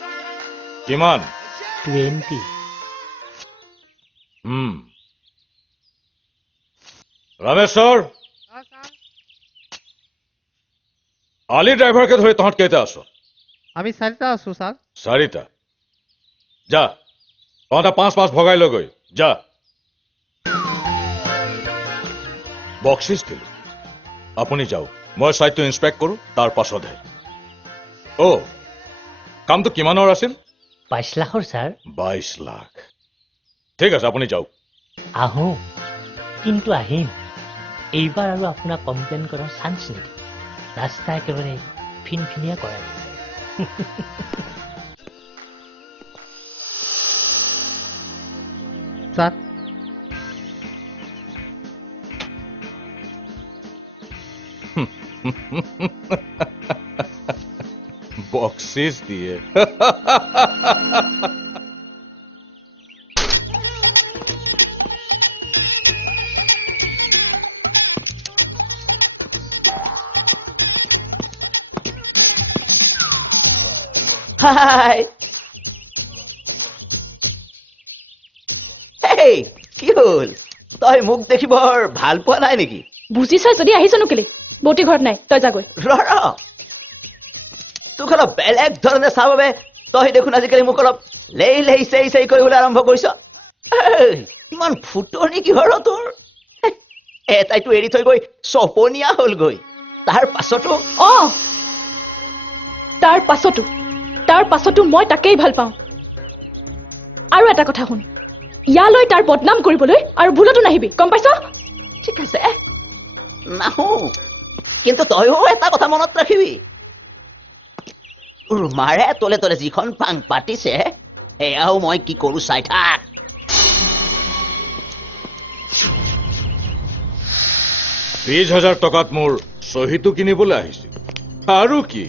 কিমান 20 ৰামেশ্বৰ আলি ড্ৰাইভাৰকে ধৰি তহঁত কেইটা আছ? আমি 4টা আছো স্যার। 4টা। যা তহঁতে 5-5 ভগাই লৈ গৈ যা। বক্সিছ দিলো, আপুনি যাওক, মই চাইটটো ইন্সপেক্ট কৰো, তাৰ পাছতহে। কামটো কিমানৰ আছিল? 22 লাখৰ ছাৰ। 22 লাখ। ঠিক আছে, আপুনি যাওক। আহোঁ, কিন্তু আহিম। এইবাৰ আৰু আপোনাক কমপ্লেইন কৰাৰ চান্স নিদিম। ৰাস্তা একেবাৰে ফিনফিনীয়া কৰাই দিম। স্যার বক্সিছ দিয়ে। হাই হেই, কি হ'ল? তই মোক দেখি বৰ ভাল পোৱা নাই নেকি? বুজিছ যদি আহিছনো কেলে? বৌতি ঘৰত নাই, তই যাগৈ। তোক অলপ বেলেগ ধৰণে চাব বাবে তই দেখোন আজিকালি মোক অলপ লেই চেই কৰিবলৈ আৰম্ভ কৰিছ। ইমান ফুটনি কিহৰ তোৰ? এটাইতো এৰি থৈ গৈ চপনীয়া হ'লগৈ, তাৰ পাছতো তাৰ পাছতো মই তাকেই ভাল পাওঁ। আৰু এটা কথা শুন, ইয়ালৈ তাৰ বদনাম কৰিবলৈ আৰু ভুলতো নাহিবি, গম পাইছ? ঠিক আছে, নাহো, কিন্তু তইও এটা কথা মনত ৰাখিবি, মাৰে তলে তলে যিখন পাং পাতিছে সেয়াও মই কি কৰো চাই থাক। 20,000 টকাত মোৰ চহীটো কিনিবলৈ আহিছিল, আৰু কি?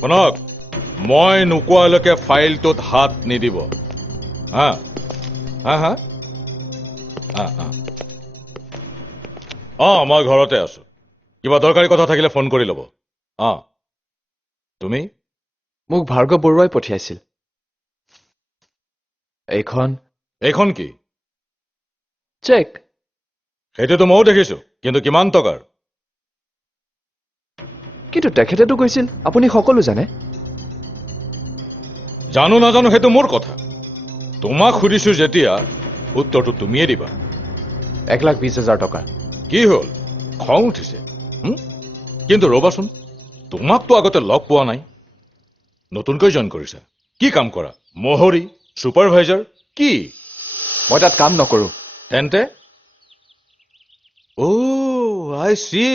শুনক, মই নোকোৱালৈকে ফাইলটোত হাত নিদিব। মই ঘৰতে আছো, কিবা দৰকাৰী কথা থাকিলে ফোন কৰি ল'ব। তুমি? মোক ভাৰ্গৱ বৰুৱাই পঠিয়াইছিল। এইখন কি? চেক। সেইটোতো ময়ো দেখিছো, কিন্তু কিমান টকাৰ? কিন্তু তেখেতেতো কৈছিল আপুনি সকলো জানে। জানো নাজানো সেইটো মোৰ কথা, তোমাক সুধিছো যেতিয়া উত্তৰটো তুমিয়ে দিবা। 1,20,000 টকা। কি হ'ল, খং উঠিছে? কিন্তু ৰবাচোন, তোমাকতো আগতে লগ পোৱা নাই, নতুনকৈ জইন কৰিছা। কি কাম কৰা? মহৰী, ছুপাৰভাইজাৰ, কি? মই তাত কাম নকৰো। তেন্তে আই চি।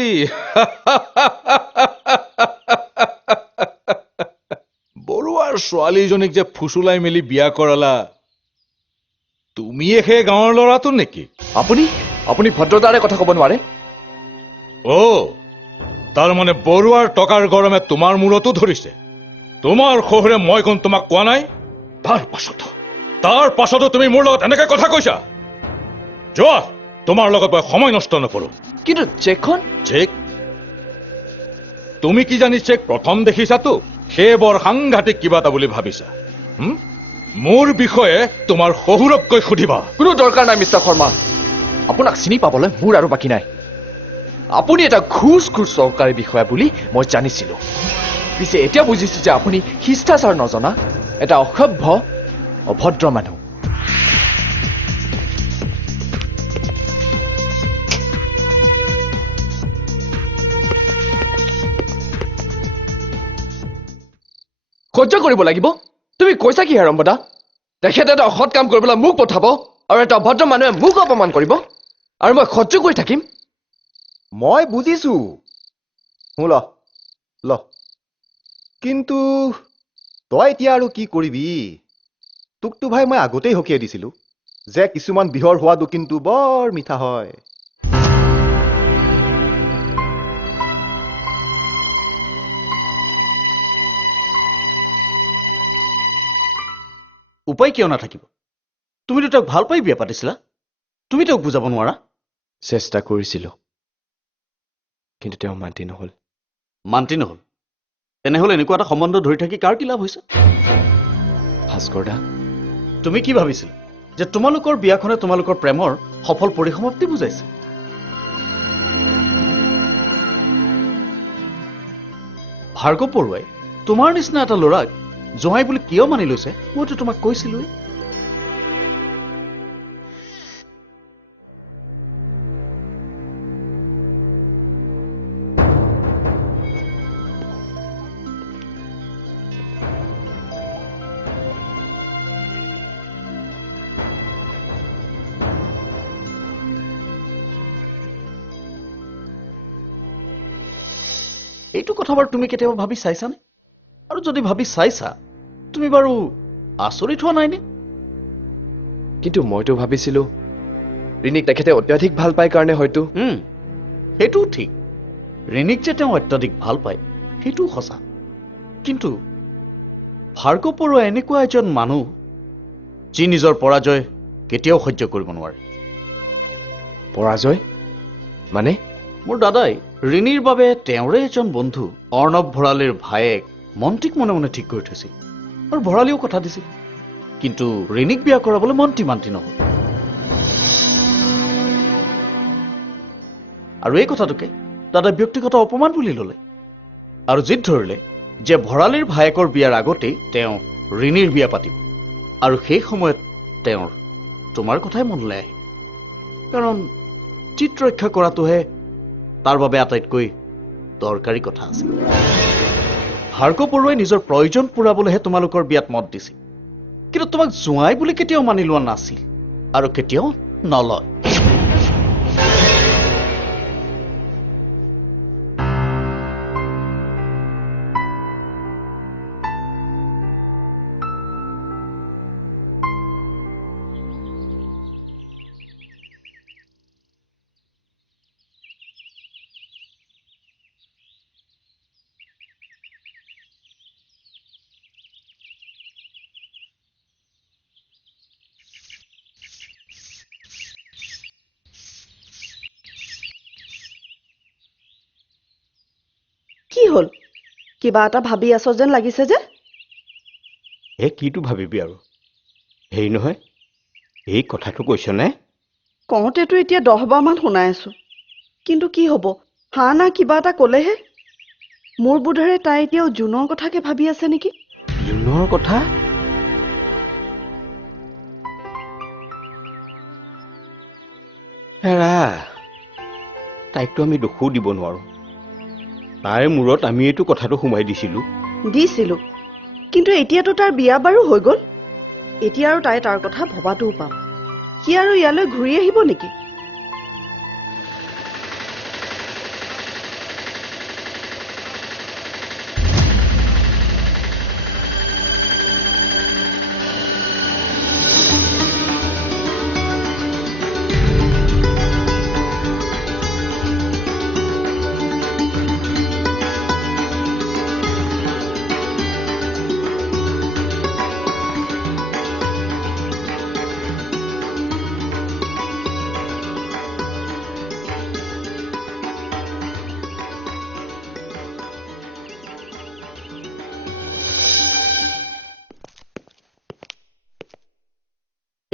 বৰুৱাৰ ছোৱালীজনীক যে ফুচুলাই মেলি বিয়া কৰালা, তুমিয়ে সেই গাঁৱৰ ল'ৰাটো নেকি? আপুনি ভদ্ৰতাৰে কথা ক'ব নোৱাৰে? তাৰমানে বৰুৱাৰ টকাৰ গৰমে তোমাৰ মূৰতো ধৰিছে। তোমাৰ শহুৰে মই কোন তোমাক কোৱা নাই? তাৰ পাছতো তুমি মোৰ লগত এনেকে কথা কৈছা? যোৱা, তোমাৰ লগত মই সময় নষ্ট নকৰো। কিন্তু চেকখন? চেক? তুমি কি জানি চেক প্ৰথম দেখিছাতো, সেই বৰ সাংঘাতিক কিবা এটা বুলি ভাবিছা। মোৰ বিষয়ে তোমাৰ শহুৰককৈ সুধিবা। কোনো দৰকাৰ নাই মিষ্টাৰ শৰ্মা, আপোনাক চিনি পাবলৈ মোৰ আৰু বাকী নাই। আপুনি এটা ঘুচ চৰকাৰী বিষয়া বুলি মই জানিছিলো, পিছে এতিয়া বুজিছো যে আপুনি শিষ্টাচাৰ নজনা এটা অসভ্য অভদ্ৰ মানুহ। সহ্য কৰিব লাগিব? তুমি কৈছা কি হেৰম্বদা? তেখেতে এটা অসৎ কাম কৰিবলৈ মোক পঠাব আৰু এটা অভদ্ৰ মানুহে মোক অপমান কৰিব, আৰু মই সহ্য কৰি থাকিম? মই বুজিছো, ল, কিন্তু তই এতিয়া আৰু কি কৰিবি? তোকতো ভাই মই আগতেই সকীয়াই দিছিলো যে কিছুমান বিহৰ সোৱাদো কিন্তু বৰ মিঠা হয়। উপায় কিয় নাথাকিব? তুমিতো তেওঁক ভাল পাই বিয়া পাতিছিলা, তুমি তেওঁক বুজাব নোৱাৰা? চেষ্টা কৰিছিলো, কিন্তু তেওঁ মান্তি নহল। মান্তি নহল? তেনেহলে এনেকুৱা এটা সম্বন্ধ ধৰি থাকি কাৰ কি লাভ হৈছে? ভাস্কৰ দা, তুমি কি ভাবিছিলা যে তোমালোকৰ বিয়াখনে তোমালোকৰ প্ৰেমৰ সফল পৰিসমাপ্তি বুজাইছে? ভাৰ্গৱ বৰুৱাই তোমাৰ নিচিনা এটা ল'ৰাক জোঁৱাই বুলি কিয় মানি লৈছে মইতো তোমাক কৈছিলোৱেই। এইটো কথা বাৰু তুমি কেতিয়াবা ভাবি চাইছানে? আৰু যদি ভাবি চাইছা তুমি বাৰু আচৰিত হোৱা নাইনে? কিন্তু মইতো ভাবিছিলো ৰিনিক তেখেতে অত্যাধিক ভাল পায় কাৰণে হয়তো। সেইটোও ঠিক, ৰিনিক যে তেওঁ অত্যাধিক ভাল পায় সেইটোও সঁচা। কিন্তু ভাৰ্গৱ বৰুৱা এনেকুৱা এজন মানুহ যি নিজৰ পৰাজয় কেতিয়াও সহ্য কৰিব নোৱাৰে। পৰাজয় মানে? মোৰ দাদাই ৰিনিৰ বাবে তেওঁৰে এজন বন্ধু অৰ্ণৱ ভৰালীৰ ভায়েক মন্ত্ৰীক মনে মনে ঠিক কৰি থৈছিল, আৰু ভৰালীও কথা দিছিল। কিন্তু ৰিনিক বিয়া কৰাবলৈ মন্ত্ৰী মান্তি নহল। আৰু এই কথাটোকে দাদাই ব্যক্তিগত অপমান বুলি ললে আৰু জিদ ধৰিলে যে ভৰালীৰ ভায়েকৰ বিয়াৰ আগতেই তেওঁ ৰিনিৰ বিয়া পাতিব। আৰু সেই সময়ত তেওঁৰ তোমাৰ কথাই মনলৈ আহে, কাৰণ চিত্ৰ ৰক্ষা কৰাটোহে তাৰ বাবে আটাইতকৈ দৰকাৰী কথা আছে। ভাৰ্গৱ বৰুৱাই নিজৰ প্ৰয়োজন পূৰাবলৈহে তোমালোকৰ বিয়াত মত দিছিল, কিন্তু তোমাক জোঁৱাই বুলি কেতিয়াও মানি লোৱা নাছিল আৰু কেতিয়াও নলয়। কি হ'ল? কিবা এটা ভাবি আছ যেন লাগিছে যে? কিটো ভাবিবি আৰু, হেৰি নহয়, এই কথাটো কৈছ নে? কওঁতেতো এতিয়া 10 বাৰমান শুনাই আছো, কিন্তু কি হ'ব, হা না কিবা এটা ক'লেহে। মোৰ বোধেৰে তাই এতিয়াও জুনৰ কথাকে ভাবি আছে নেকি? জুনৰ কথা? হেৰা, তাইকতো আমি দোষো দিব নোৱাৰো। তাইৰ মূৰত আমি এইটো কথাটো সোমাই দিছিলো। কিন্তু এতিয়াতো তাৰ বিয়া বাৰু হৈ গ'ল। এতিয়া আৰু তাই তাৰ কথা ভবাটোও পাম। সি আৰু ইয়ালৈ ঘূৰি আহিব নেকি?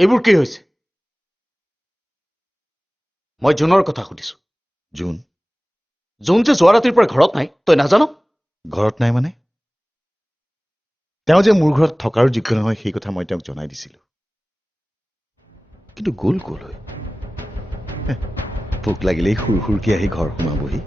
এইবোৰ কি হৈছে? মই জুনৰ কথা সুধিছো। জুন? জুন যে যোৱা ৰাতিৰ পৰা ঘৰত নাই, তই নাজানো? ঘৰত নাই মানে? তেওঁ যে মোৰ ঘৰত থকাৰো যোগ্য নহয় সেই কথা মই তেওঁক জনাই দিছিলো, কিন্তু গ'ল কলৈ? ভোক লাগিলেই সুৰ সুৰকে আহি ঘৰ সোমাবহি।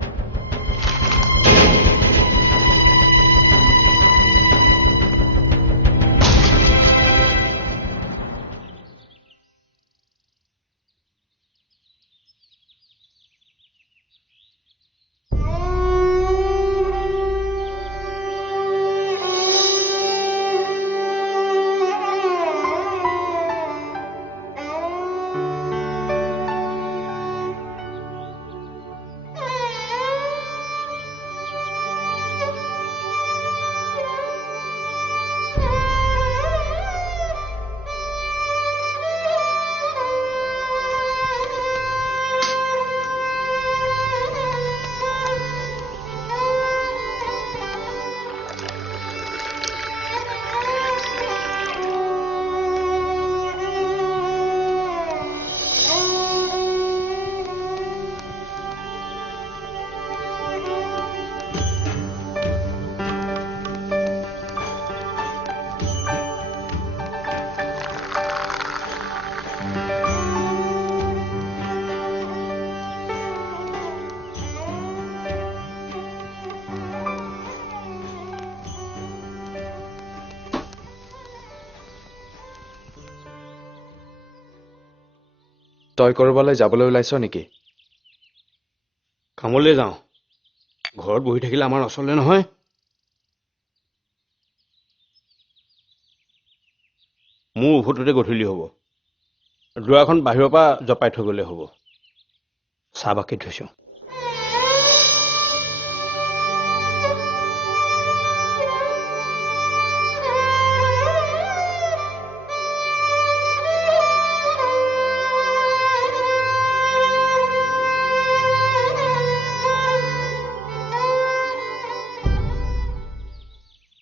তই ক'ৰবালৈ যাবলৈ ওলাইছ নেকি? কামলৈ যাওঁ। ঘৰত বহি থাকিলে আমাৰ নচলে নহয়। মোৰ উভততে গধূলি হ'ব। দুৱাৰখন বাহিৰৰ পৰা জপাই থৈ গ'লে হ'ব। চাহ বাকি থৈছোঁ।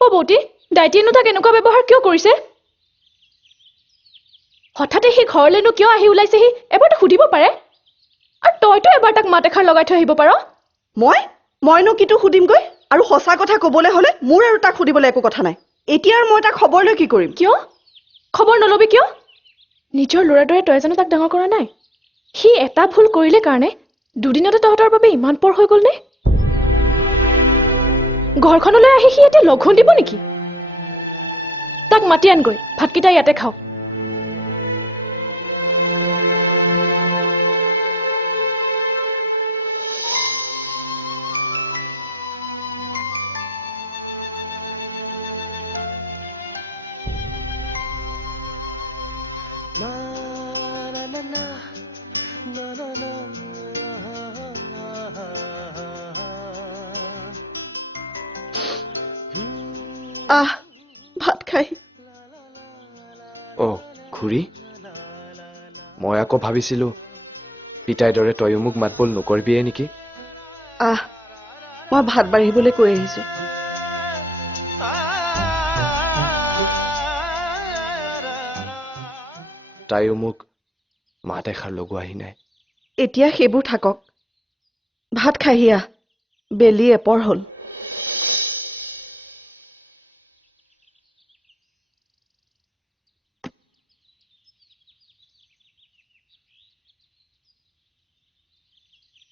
অ বৌটি, দাইটিয়েনো তাক এনেকুৱা ব্যৱহাৰ কিয় কৰিছে? হঠাতে সি ঘৰলৈনো কিয় আহি ওলাইছেহি এবাৰতো সুধিব পাৰে। আৰু তইতো এবাৰ তাক মাত এষাৰ লগাই থৈ আহিব পাৰ। মইনো কিটো সুধিমগৈ? আৰু সঁচা কথা ক'বলৈ হ'লে মোৰ আৰু তাক সুধিবলৈ একো কথা নাই। এতিয়া আৰু মই তাক খবৰ লৈ কি কৰিম? কিয় খবৰ নলবি কিয়? নিজৰ ল'ৰাৰ দৰে তই জানো তাক ডাঙৰ কৰা নাই? সি এটা ভুল কৰিলে কাৰণে দুদিনতে তহঁতৰ বাবে ইমান পৰ হৈ গ'ল নে? ঘৰখনলৈ আহি সি এতিয়া লঘোণ দিব নেকি? তাক মাতি আনগৈ, ভাতকেইটা ইয়াতে খাওঁ। ভাত খাই। খুৰী, মই আকৌ ভাবিছিলো পিতাইৰ দৰে তয়ো মোক মাতবোল নকৰিবিয়ে নেকি? মই ভাত বাঢ়িবলৈ কৈ আহিছো। তাইও মোক মাত এষাৰ লগোৱাহি নাই। এতিয়া সেইবোৰ থাকক, ভাত খাইহি আহ। বেলি এপৰ হ'ল।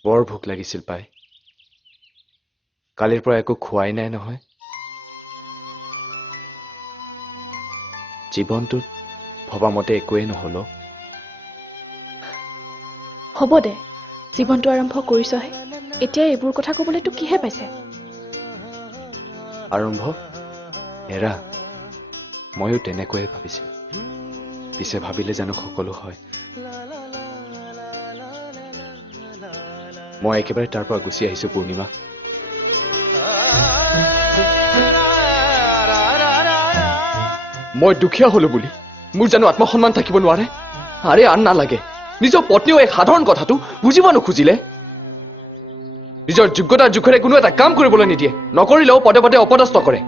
বৰ ভোক লাগিছিল পাই। কালিৰ পৰা একো খোৱাই নাই নহয়। জীৱনটোত ভবামতে একোৱেই নহ'ল। হ'ব দে, জীৱনটো আৰম্ভ কৰিছহে। এতিয়া এইবোৰ কথা ক'বলৈ তোক কিহে পাইছে? আৰম্ভ? এৰা, ময়ো তেনেকৈয়ে ভাবিছিল। পিছে ভাবিলে জানো সকলো হয়? মই একেবাৰে তাৰ পৰা গুচি আহিছো পূৰ্ণিমা। মই দুখীয়া হলো বুলি মোৰ জানো আত্মসন্মান থাকিব নোৱাৰে? আৰে আন নালাগে, নিজৰ পত্নীও এক সাধাৰণ কথাটো বুজিব নোখুজিলে। নিজৰ যোগ্যতাৰ জোখেৰে কোনো এটা কাম কৰিবলৈ নিদিয়ে, নকৰিলেও পদে পদে অপদস্থ কৰে।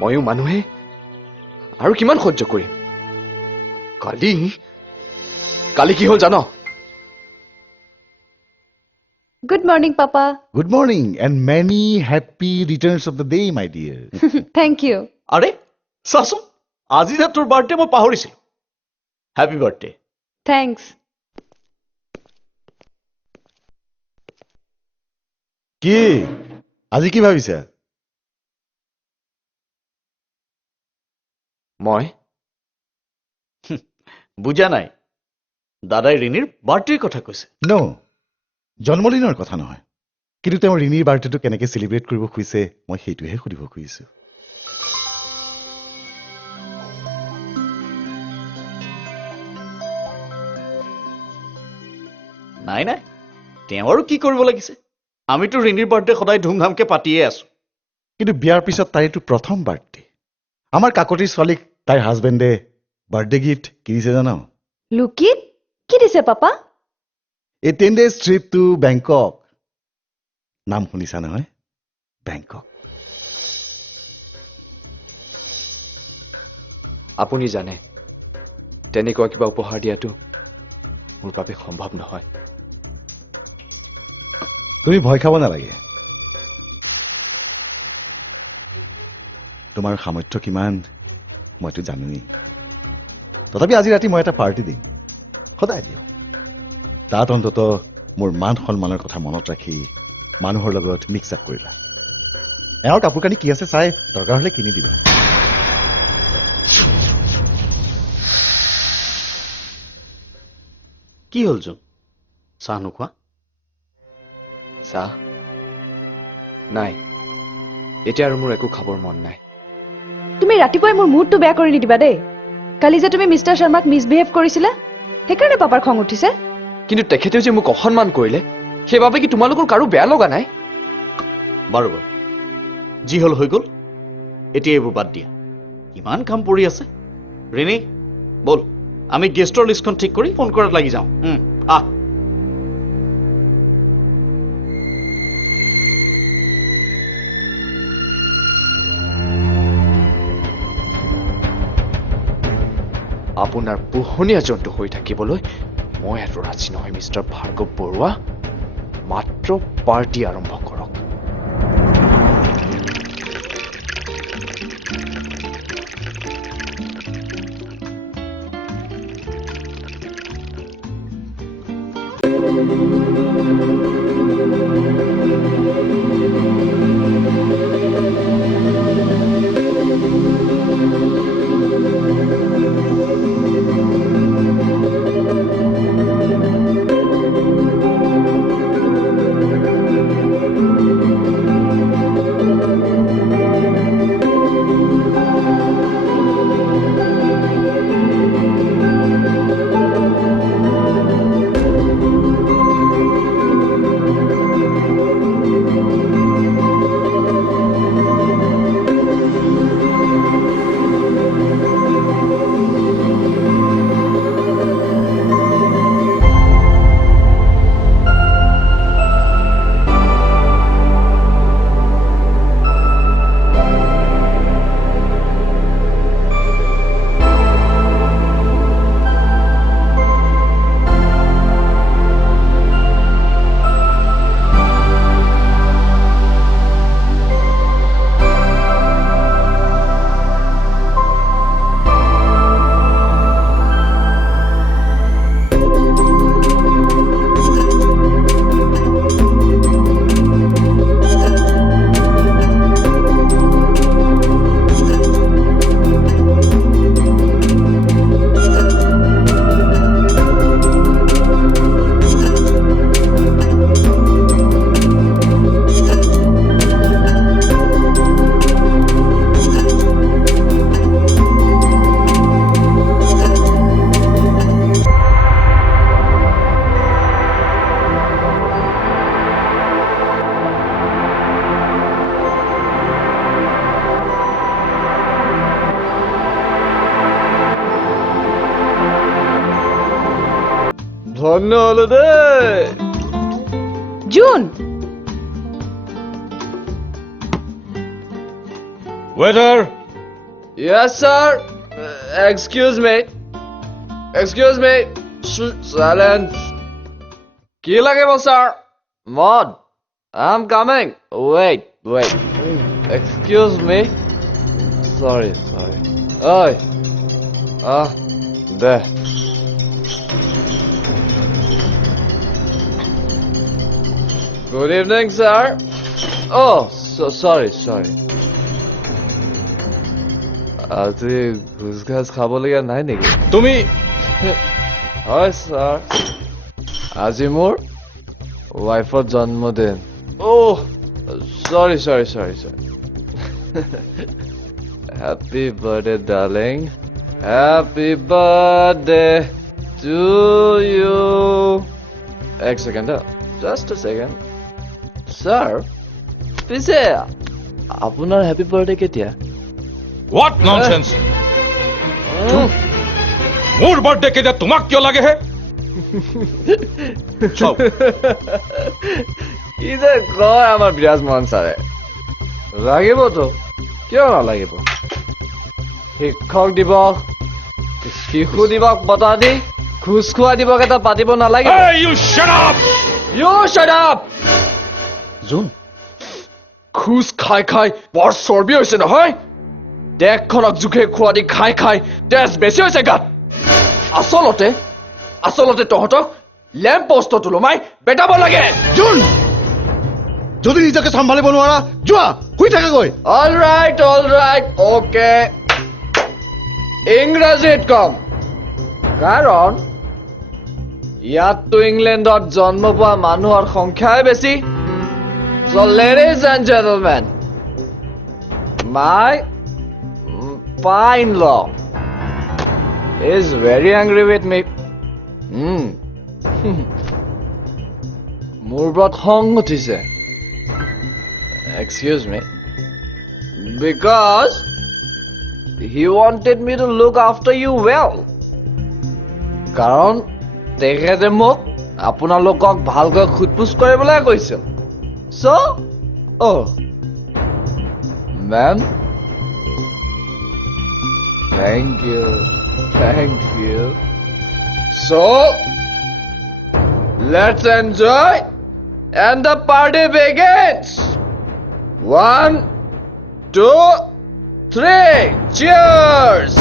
ময়ো মানুহে, আৰু কিমান সহ্য কৰিম? কালি কি হ'ল জান? Good morning papa. Good morning and many happy returns of the day my dear. Thank you. আৰে চাচোন, আজি যে তোৰ বাৰ্থডে মই পাহৰিছিলো। Happy birthday. থেংকছ। কি আজি কি ভাবিছা? মই বুজা নাই। দাদাই ৰিণীৰ বাৰ্থডেৰ কথা কৈছে। ন, জন্মদিনৰ কথা নহয়, কিন্তু তেওঁ ৰিণীৰ বাৰ্থডেটো কেনেকৈ চেলিব্ৰেট কৰিব খুজিছে মই সেইটোহে সুধিব খুজিছো। নাই নাই, তেওঁ আৰু কি কৰিব লাগিছে? আমিতো ৰিণীৰ বাৰ্থডে সদায় ধুমধামকে পাতিয়ে আছো। কিন্তু বিয়াৰ পিছত তাইৰ এইটো প্ৰথম বাৰ্থডে। আমাৰ কাকতিৰ ছোৱালীক তাইৰ হাজবেণ্ডে বাৰ্থডে গিফ্ট কি দিছে জানো? লুকিত কি দিছে পাপা? এ 10 days ট্ৰিপ টু বেংকক। নাম শুনিছা নহয়? বেংকক। আপুনি জানে তেনেকুৱা কিবা উপহাৰ দিয়াটো মোৰ বাবে সম্ভৱ নহয়। তুমি ভয় খাব নালাগে। তোমাৰ সামৰ্থ্য কিমান মইতো জানোৱেই। তথাপি আজি ৰাতি মই এটা পাৰ্টি দিম, সদায় দিওঁ। তাত অন্ততঃ মোৰ মান সন্মানৰ কথা মনত ৰাখি মানুহৰ লগত মিক্স আপ কৰিলা। এওঁৰ কাপোৰ কানি কি আছে চাই দৰকাৰ হ'লে কিনি দিবা। কি হ'ল জোন চাহ নোখোৱা? চাহ নাই, এতিয়া আৰু মোৰ একো খাবৰ মন নাই। তুমি ৰাতিপুৱাই মোৰ মুডটো বেয়া কৰি নিদিবা দেই। কালি যে তুমি মিষ্টাৰ শৰ্মাক মিছবিহেভ কৰিছিলা, সেইকাৰণে পাপাৰ খং উঠিছে। কিন্তু তেখেতেও যে মোক অসন্মান কৰিলে, সেইবাবে কি তোমালোকৰ কাৰো বেয়া লগা নাই? বাৰু বাৰু, যি হ'ল হৈ গ'ল, এতিয়া এইবোৰ বাদ দিয়া। ইমান কাম পৰি আছে। ৰিণী ব'ল, আমি গেষ্টৰ লিষ্টখন ঠিক কৰি ফোন কৰাত লাগি যাওঁ। আহ। আপোনাৰ পোহনীয়া জন্তু হৈ থাকিবলৈ মই আৰু ৰাজি নহয় মিষ্টাৰ ভাৰ্গৱ বৰুৱা। মাত্ৰ পাৰ্টি আৰম্ভ কৰক। ধন্য হলো দেই। June, Waiter! Yes, sir. Excuse me. Excuse me. Silence. কি লাগিব, sir? Mod. I'm coming. Wait. Excuse me. Sorry. Oi. There. Good evening, sir. Oh, so sorry. আজি ঘোষ ঘাস খাবলগীয়া নাই নেকি? তুমি হয় ছাৰ, আজি মোৰ ৱাইফৰ জন্মদিন। অ' চৰি happy birthday darling, happy birthday to you. এক second, just a second. Sir, পিছে আপোনাৰ হেপী বাৰ্থডে কেতিয়া? What nonsense! মোৰ বাৰ্থডে কেতিয়া তোমাক কিয় লাগে হে? কি যে কয় আমাৰ বিৰাজ মোহন ছাৰে। লাগিবতো, কিয় নালাগিব? শিক্ষক দিৱস, শিশু দিৱস বঁটা দি খোজ খোৱা দিৱস এটা পাতিব নালাগিব? Hey, you shut up! You shut up! জোন, খোজ খাই বৰ চৰ্বি হৈছে নহয়। দেশখনক জোখে খোৱা দি খাই তেজ বেছি হৈছে গাত। আচলতে, তহঁতক লেম্প পষ্টত ওলমাই বেটাব লাগে। জোন! যদি নিজকে চম্ভালিব নোৱাৰা যোৱা শুই থাকাগৈ অল ৰাইট অ'কে ইংৰাজীত কম কাৰণ ইয়াততো ইংলেণ্ডত জন্ম পোৱা মানুহৰ সংখ্যাই বেছি So ladies and gentlemen, my in-law is very angry with me. মোৰ বৰ খং উঠিছে Excuse me. Because he wanted me to look after you well. কাৰণ তেখেতে মোক আপোনালোকক ভালকৈ খুদপুচ কৰিবলৈ কৈছিল So, ma'am, thank you. So, let's enjoy and the party begins. 1, 2, 3, cheers!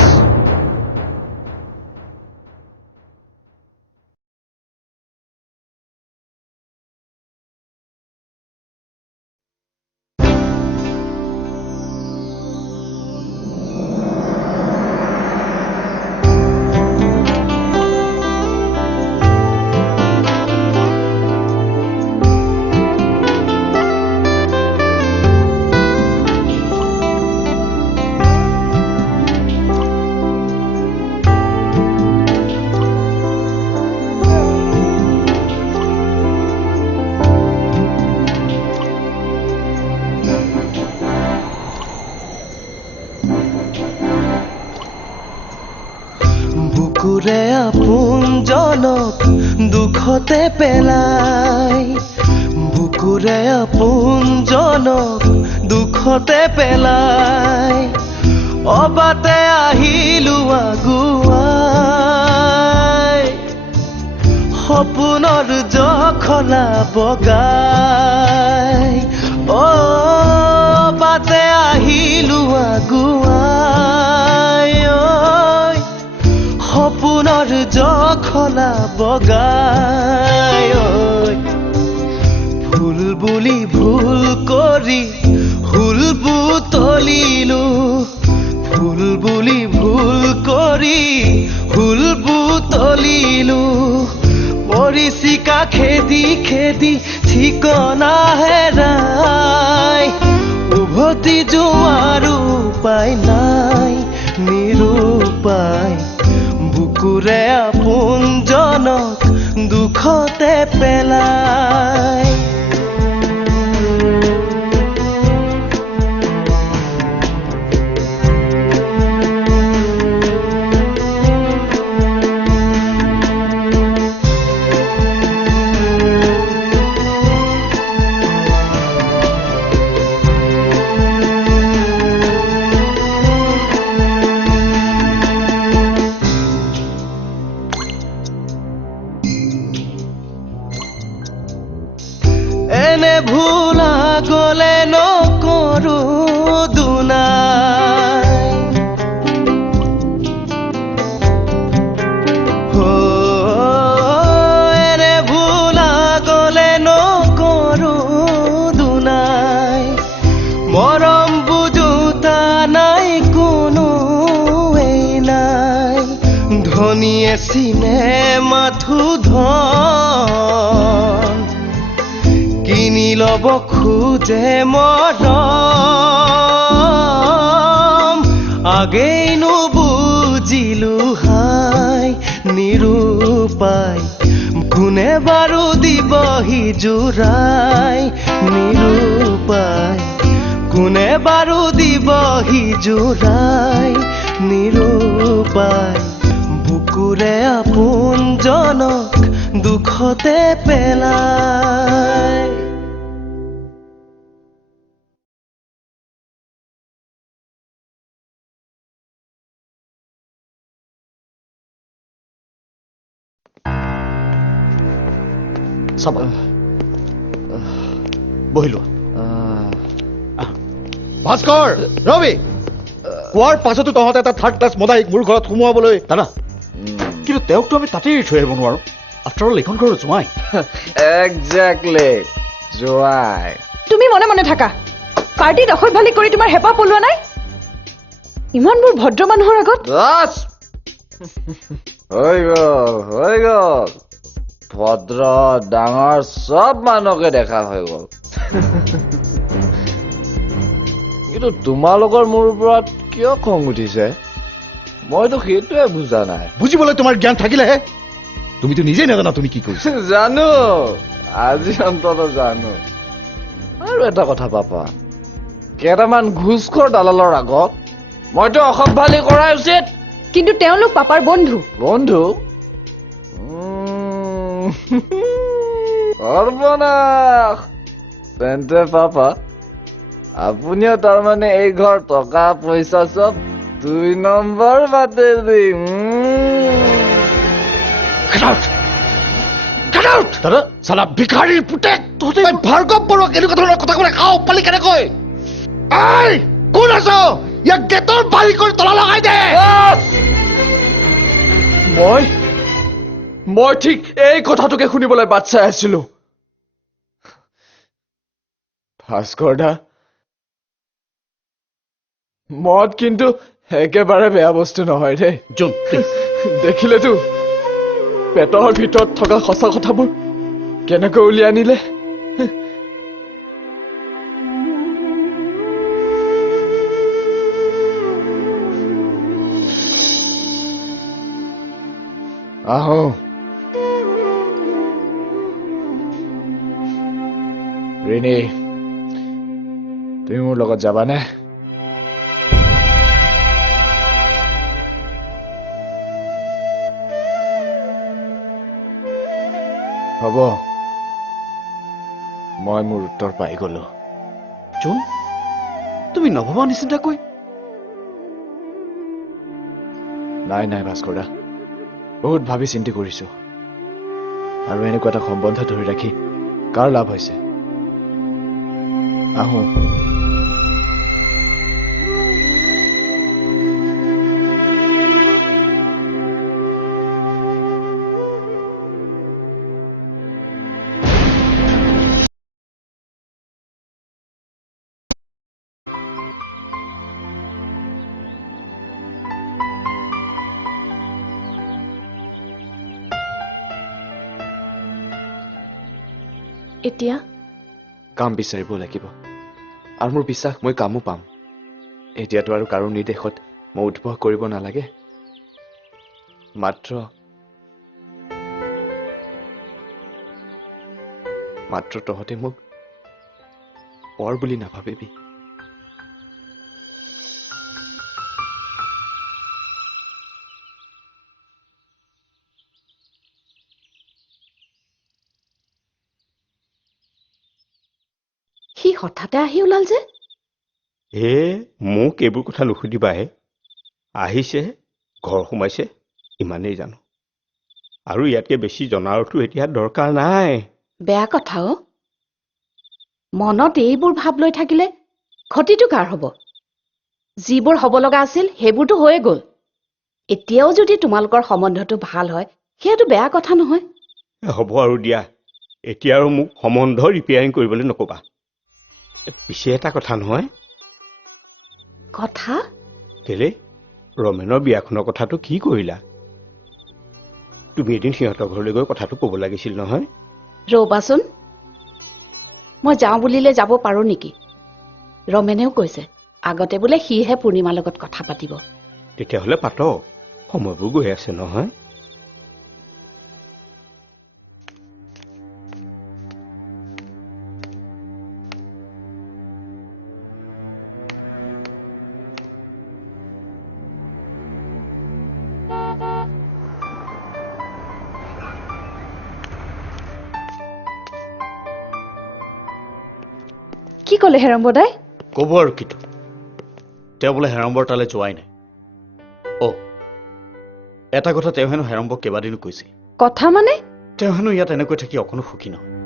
বুকুৰে আপোনজনক দুখতে পেলাই বুকুৰে আপোনজনক দুখতে পেলাই অবাতে আহিলো আগুৱাই সপোনৰ জখলা বগাই অবাতে আহিলো আগুৱাই সপোনৰ জখলা বগাই ফুল বুলি ভুল কৰি ফুল বুটলিলো ফুল বুলি ভুল কৰি ফুল বুটলিলো পৰিচিকা খেদি খেদি ঠিকনা হেৰাই উভতি যোৱাৰ উপায় নাই নিৰুপায় বুকুৰে আপোনজনক দুখতে পেলাই এনে ভুলা গলে নকৰো দুনাই এনে ভুলা গলে নকৰো দুনাই মৰম বুজোতা নাই কোনো নাই ধনীয়ে চিনেমাথো ধন কিনি লব খোজে মৰম আগেইনো বুজিলো হাই নিৰুপায় কোনে বাৰু দিবহি জোৰাই নিৰুপায় কোনে বাৰু দিবহি জোৰাই নিৰুপায় বুকুৰে আপোনজনক দুখতে পেলাই চাব বহিলো ভাস্কৰ ৰবি কোৱাৰ পাছতো তহঁতে এটা থাৰ্ড ক্লাছ মদাইক মোৰ ঘৰত সোমোৱাবলৈ দাদা কিন্তু তেওঁকতো আমি তাতেই এৰি থৈ আহিব নোৱাৰো আফটাৰ অল এইখন ঘৰৰ জোঁৱাই Exactly, জোৱাই তুমি মনে মনে থাকা পাৰ্টি দখল ভালি কৰি তোমাৰ হেঁপাহ পলোৱা নাই ইমানবোৰ ভদ্ৰ মানুহৰ আগত বাছ হৈ গ'ল ভদ্ৰ ডাঙৰ চব মানুহকে দেখা হৈ গ'ল কিন্তু তোমালোকৰ মোৰ ওপৰত কিয় খং উঠিছে মইতো সেইটোৱে বুজা নাই বুজিবলৈ তোমাৰ জ্ঞান থাকিলেহে তুমিতো নিজেই নাজানা তুমি কি কৰিছা জানো আজি অন্তত জানো আৰু এটা কথা পাপা কেইটামান ঘুচখোৰ দালালৰ আগত মইতো অসম্ভালি কৰা উচিত কিন্তু তেওঁলোক পাপাৰ বন্ধু বন্ধু সৰ্বনাশ তেন্তে পাপা আপুনিও তাৰমানে এই ঘৰ টকা পইচা চব 2 নম্বৰ বাদে দিম দাদা চালা ভিখাৰীৰ পুতেক তহঁতে ভাৰ্গৱ বৰুৱাক এনেকুৱা ধৰণৰ কথা ক'লে খাওঁ পালি কেনেকৈ এই কোন আছ ইয়াক গেটৰ বাৰী কৰি তলা লগাই দে মই ঠিক এই কথাটোকে শুনিবলৈ বাট চাই আছিলো ভাস্কৰ দা মদ কিন্তু একেবাৰে বেয়া বস্তু নহয় দেই জোন দেখিলেতো পেটৰ ভিতৰত থকা সঁচা কথাবোৰ কেনেকৈ উলিয়াই আনিলে আহো ৰিণী তুমি মোৰ লগত যাবানে হ'ব মই মোৰ উত্তৰ পাই গলো জোন তুমি নভবা নিচিন্তাকৈ নাই ভাস্কৰ দা বহুত ভাবি চিন্তি কৰিছো আৰু এনেকুৱা এটা সম্বন্ধ ধৰি ৰাখি কাৰ লাভ হৈছে আহো এতিয়া কাম বিচাৰিব লাগিব আৰু মোৰ বিশ্বাস মই কামো পাম এতিয়াতো আৰু কাৰো নিৰ্দেশত মই উদ্ভৱ কৰিব নালাগে মাত্ৰ তহঁতে মোক পৰ বুলি নাভাবিবি সি হঠাতে আহি ওলাল যে মোক এইবোৰ কথা নুসুধিবাহে আহিছে ঘৰ সোমাইছে ইমানেই জানো আৰু ইয়াতকে বেছি জনাৰতো এতিয়া দৰকাৰ নাই বেয়া কথা মনত এইবোৰ ভাৱ লৈ থাকিলে ক্ষতিটো কাৰ হ'ব যিবোৰ হ'ব লগা আছিল সেইবোৰতো হৈয়ে গ'ল এতিয়াও যদি তোমালোকৰ সম্বন্ধটো ভাল হয় সেইটো বেয়া কথা নহয় হ'ব আৰু দিয়া এতিয়া আৰু মোক সম্বন্ধ ৰিপেয়াৰিং কৰিবলৈ নকবা পিছে এটা কথা নহয় কথা কেলে ৰমেনৰ বিয়াখনৰ কথাটো কি কৰিলা তুমি এদিন সিহঁতৰ ঘৰলৈ গৈ কথাটো ক'ব লাগিছিল নহয় ৰবাচোন মই যাওঁ বুলিলে যাব পাৰো নেকি ৰমেনেও কৈছে আগতে বোলে সিহে পূৰ্ণিমাৰ লগত কথা পাতিব তেতিয়াহ'লে পাতক সময়বোৰ গৈ আছে নহয় কি ক'লে হেৰম্বদাই ক'ব আৰু কিটো তেওঁ বোলে হেৰম্বৰ তালৈ যোৱাই নাই এটা কথা তেওঁ হেনো হেৰম্বক কেইবাদিনো কৈছে কথা মানে তেওঁ হেনো ইয়াত এনেকৈ থাকি অকণো সুখী নহয়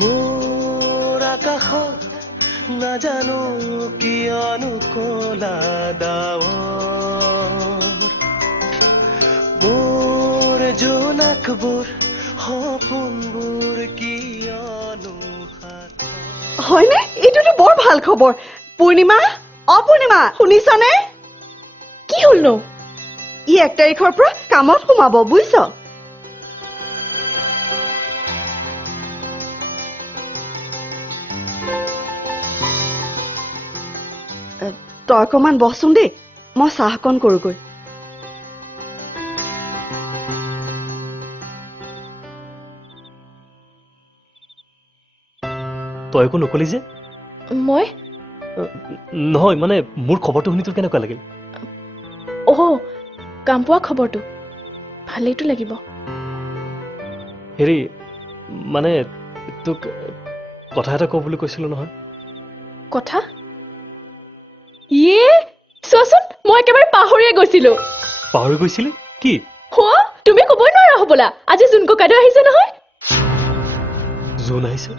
মোৰ আকাশত নাজানো কিয়নো কলা ডাৱৰ মোৰ জোনাকবোৰ সপোনবোৰ কিয়নো হয়নে? এইটোতো বৰ ভাল খবৰ। পূৰ্ণিমা, অপূৰ্ণিমা, শুনিছনে? কি হ'লনো? ই 1 তাৰিখৰ পৰা কামত সোমাব, বুজিছ? তই অকণমান বহচোন দেই, মই চাহকণ কৰোগৈ। তই একো নকলি যে? মই নহয় মানে মোৰ খবৰটো শুনি তোৰ কেনেকুৱা লাগিল? কাম পোৱা খবৰটো ভালেইতো লাগিব। হেৰি মানে তোক কথা এটা কওঁ বুলি কৈছিলো নহয়। কথা? চোৱাচোন, মই একেবাৰে পাহৰিয়ে গৈছিলো। পাহৰি গৈছিলি? কি? তুমি ক'বই নোৱাৰা হ'বলা, আজি জোন ককাইদেউ আহিছে নহয়। জোন আহিছে?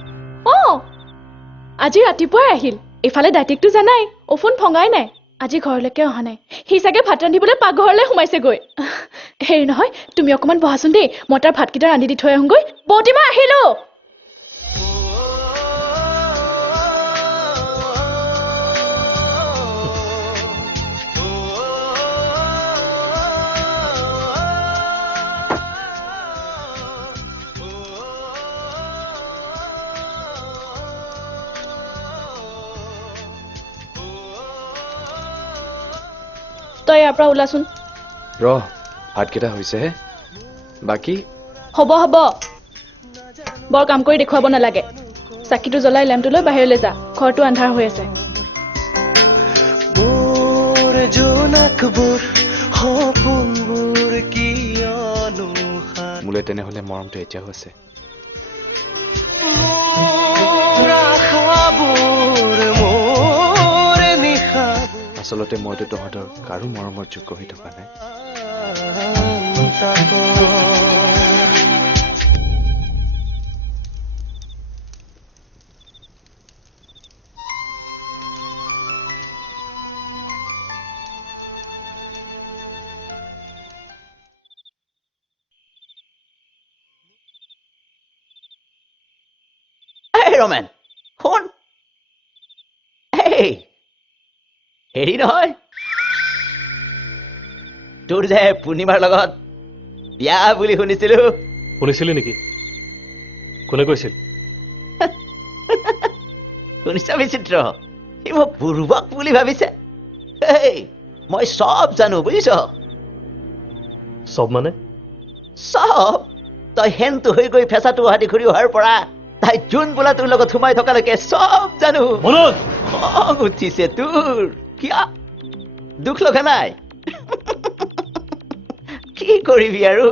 আজি ৰাতিপুৱাই আহিল। এইফালে দাইটিকটো জানাই, ফোন ফঙাই নাই। আজি ঘৰলৈকে অহা নাই। সি চাগে ভাত ৰান্ধিবলৈ পাকঘৰলৈ সোমাইছেগৈ। হেৰি নহয়, তুমি অকণমান বহাচোন দেই, মই তাৰ ভাতকেইটা ৰান্ধি দি থৈ আহোঁগৈ। বৌতিমা আহিলো। তই ইয়াৰ পৰা ওলাচোন। ভাতকেইটা হৈছেহে। বাকী হ'ব বৰ কাম কৰি দেখুৱাব নালাগে। চাকিটো জ্বলাই লেম্পটো লৈ বাহিৰলৈ যা, ঘৰটো আন্ধাৰ হৈ আছে। মোৰ জোনাকবোৰ সপোনবোৰ কিয়নো মোলৈ তেনেহ'লে মৰমটো এতিয়াও আছে। মোৰ আশাবোৰ মোৰ নিশাবোৰ আচলতে মইতো তহঁতৰ কাৰো মৰমৰ যোগ্য হৈ থকা নাই। ৰমেন শুন, হেৰি নহয়, তোৰ যে পূৰ্ণিমাৰ লগত বিয়া বুলি শুনিছিলো। শুনিছিলি নেকি? কোনে কৈছিল? শুনিছ বিচিত্ৰ, সি মোক বুৰ্বক বুলি ভাবিছে। মই চব জানো, বুজিছ? চব মানে? চব। তই হেনটো হৈ গৈ ফেঁচাটো হাতী ঘূৰি অহাৰ পৰা তাই জোন বোলা তোৰ লগত সোমাই থকালৈকে চব জানো। খং উঠিছে তোৰ? কিয়? দুখ লগা নাই? কি কৰিবি আৰু,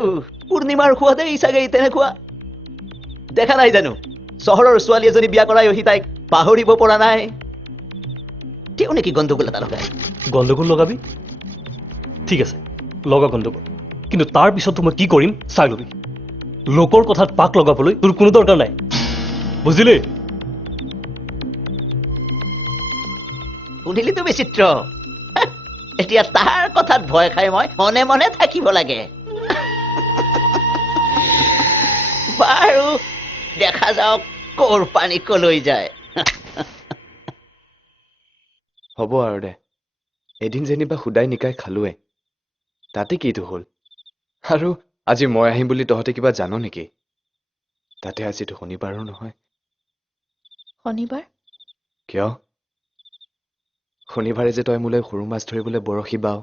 পূৰ্ণিমাৰ সোৱাদেই চাগে তেনেকুৱা। দেখা নাই জানো, চহৰৰ ছোৱালী এজনী বিয়া কৰাই সি তাইক পাহৰিব পৰা নাই। তেওঁ নেকি গণ্ডগোল এটা লগাই? গণ্ডগোল লগাবি? ঠিক আছে, লগা গণ্ডগোল, কিন্তু তাৰ পিছতো মই কি কৰিম চাই লবি। লোকৰ কথাত পাক লগাবলৈ তোৰ কোনো দৰকাৰ নাই, বুজিলি? শুনিলিতো বিচিত্ৰ, এতিয়া তাৰ কথাত ভয় খাই মই মনে মনে থাকিব লাগে। বাৰু দেখা যাওক কৰ পানী কলৈ যায়। হ'ব আৰু দে, এদিন যেনিবা সুদাই নিকাই খালোৱে, তাতে কিটো হ'ল? আৰু আজি মই আহিম বুলি তহঁতে কিবা জান নেকি? তাতে আজিতো শনিবাৰো নহয়। শনিবাৰ? কিয়? শনিবাৰে যে তই মোলৈ সৰু মাছ ধৰিবলৈ বৰশী বাও,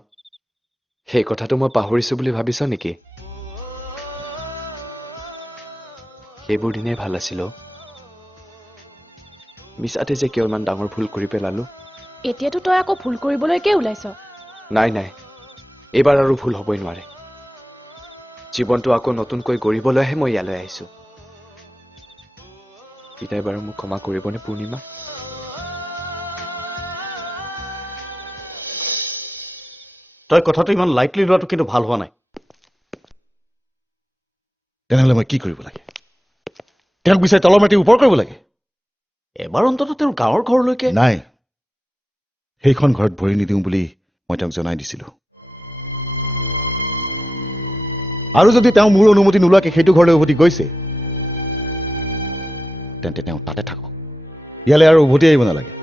সেই কথাটো মই পাহৰিছো বুলি ভাবিছ নেকি? সেইবোৰ দিনেই ভাল আছিল। মিছাতে যে কিয় ইমান ডাঙৰ ভুল কৰি পেলালো। এতিয়াতো তই আকৌ ভুল কৰিবলৈকে ওলাইছ। নাই, এইবাৰ আৰু ভুল হ'বই নোৱাৰে। জীৱনটো আকৌ নতুনকৈ গঢ়িবলৈহে মই ইয়ালৈ আহিছো। পিতাই বাৰু মোক ক্ষমা কৰিবনে পূৰ্ণিমা? তই কথাটো ইমান লাইটলি লোৱাটো কিন্তু ভাল হোৱা নাই। তেনেহ'লে মই কি কৰিব লাগে? তেওঁক বিচাৰি তলৰ মাটি ওপৰ কৰিব লাগে এবাৰ অন্ততঃ তেওঁৰ গাঁৱৰ ঘৰলৈকে নাই সেইখন ঘৰত ভৰি নিদিওঁ বুলি মই তেওঁক জনাই দিছিলো আৰু যদি তেওঁ মোৰ অনুমতি নোলোৱাকে সেইটো ঘৰলৈ উভতি গৈছে তেন্তে তেওঁ তাতে থাকক ইয়ালৈ আৰু উভতি আহিব নালাগে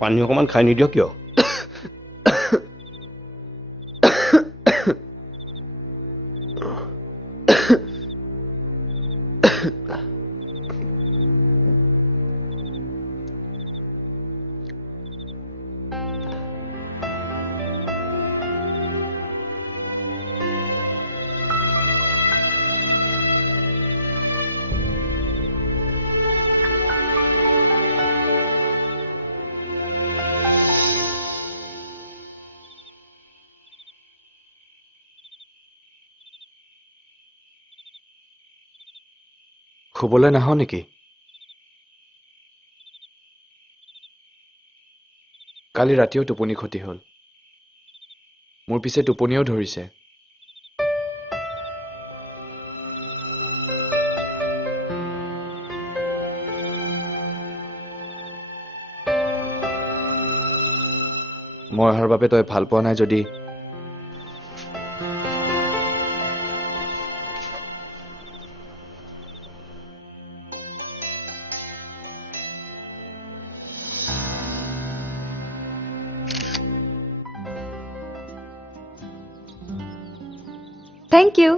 পানী অকণমান খাই নিদিয় কিয় শুবলৈ নাহ নেকি কালি ৰাতিও টোপনি ক্ষতি হ'ল মোৰ পিছে টোপনিও ধৰিছে মই অহাৰ বাবে তই ভাল পোৱা নাই যদি Thank you.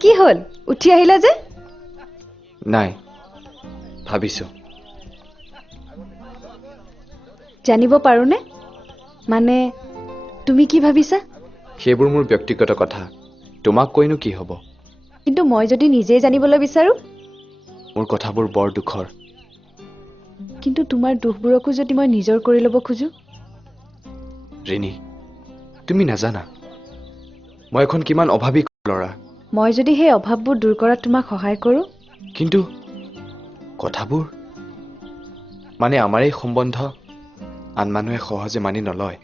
কি হল উঠি আহিলা যে নাই ভাবিছো জানিব পাৰোনে মানে তুমি কি ভাবিছা সেইবোৰ মোৰ ব্যক্তিগত কথা তোমাক কৈনো কি হ'ব কিন্তু মই যদি নিজেই জানিবলৈ বিচাৰো মোৰ কথাবোৰ বৰ দুখৰ কিন্তু তোমাৰ দুখবোৰকো যদি মই নিজৰ কৰি ল'ব খোজো ৰিনি তুমি নাজানা মই এখন কিমান অভাৱী ল'ৰা মই যদি সেই অভাৱবোৰ দূৰ কৰাত তোমাক সহায় কৰো কিন্তু কথাবোৰ মানে আমাৰ এই সম্বন্ধ আন মানুহে সহজে মানি নলয়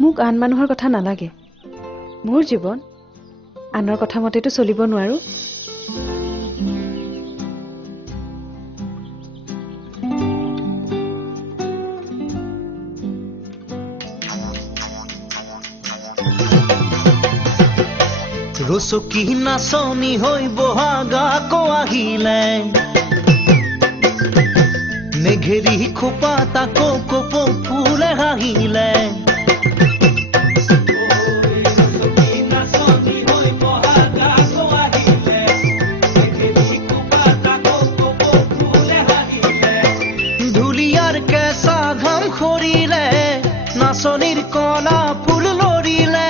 মোক আন মানুহৰ কথা নালাগে মোৰ জীৱন আনৰ কথা মতেতো চলিব নোৱাৰো ৰচকী নাচনি হৈ বহাগা আকৌ আহিলে নেঘেৰি খোপা তাকো কপৌ ফুলে হাঁহিলে ধুলিয়াৰ কেঁচা ঘাম সৰিলে নাচনিৰ কলা ফুল লৰিলে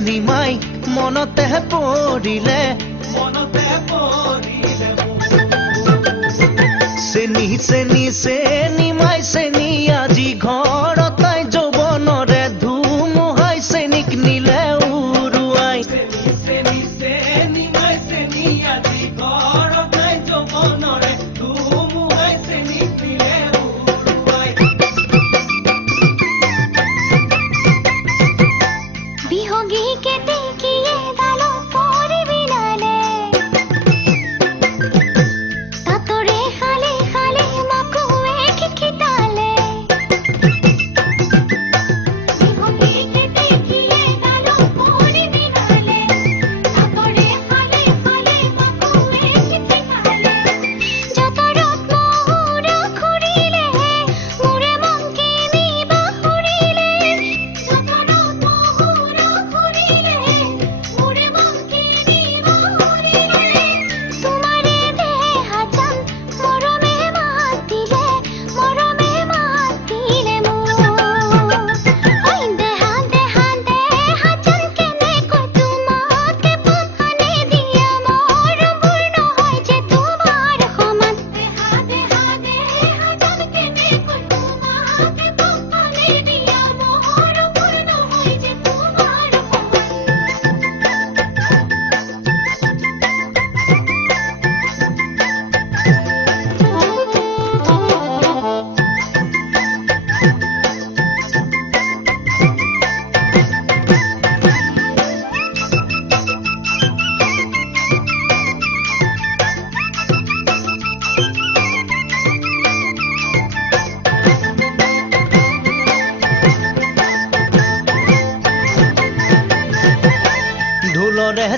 নিমাই মনতে পৰিলে চেনি চেনি চেনি মাই চেনি আজি ঘৰতাই যৌৱনৰে ধুমুহাই চেনিক নিলে উৰুৱাই চেনি চেনি মাই চেনি আজি ঘৰতাই যৌৱনৰে ধুমুহাই চেনিক নিলে উৰুৱাই বিহগী কেতে কিয়ে দালো পৰি বিলালে তাতৰে খালে খালে মাকুৱে খিকি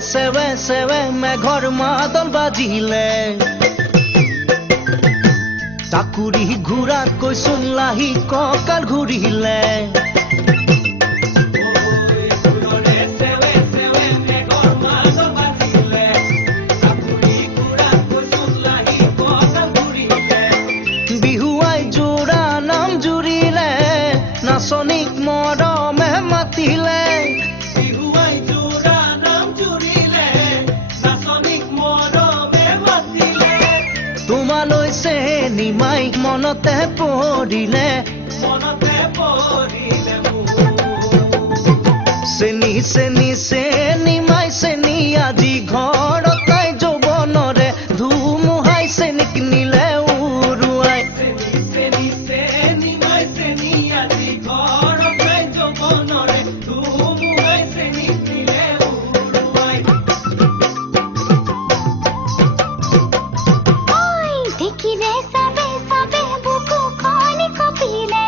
চেৱে চেৱে মেঘৰ মাদল বাজিলে চাকুৰি ঘূৰাতকৈ চোন লাহি কঁকাল ঘূৰিলে বিহুৱাই যোৰা নাম জুৰিলে নাচনীক মৰমে মাতিলে বিহুৱাই যোৰা নাম জুৰিলে নাচনীক মৰমে মাতিলে তোমালৈ চেনিমাই মনতে পৰিলে চেনি চেনি চেনিমাই চেনি আজি ঘৰত তাই যৌৱনৰে ধুমুহাই চেনিক নিলে উৰুৱাই চেনি চেনিমাই চেনি আজি ঘৰত তাই যৌৱনৰে ধুমুহাই চেনিক নিলে উৰুৱাই ঐ দেখিলে সবে সবে বুকুখনি কঁপিলে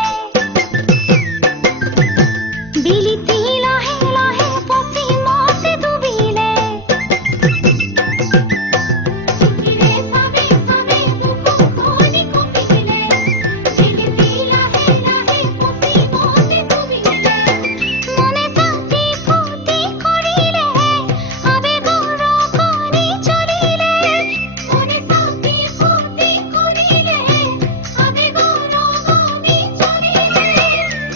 বিলিতি লাহে লাহে পশ্চিমতে ডুবিলে দেখিলে সবে সবে বুকুখনি কঁপিলে বিলিতি লাহে লাহে পশ্চিমতে ডুবিলে মনে ফাটি ফুটি কৰিলে আবেগৰ কণি চলিলে মনে ফাটি ফুটি কৰিলে আবেগৰ কণি চলিলে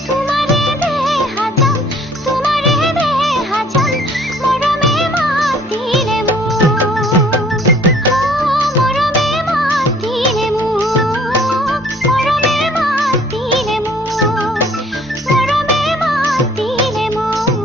তোমাৰে দেহা যাম মৰমে মাতিলে মোক মৰমে মাতিলে মোক মৰমে মাতিলে মোক মৰমে মাতিলে মোক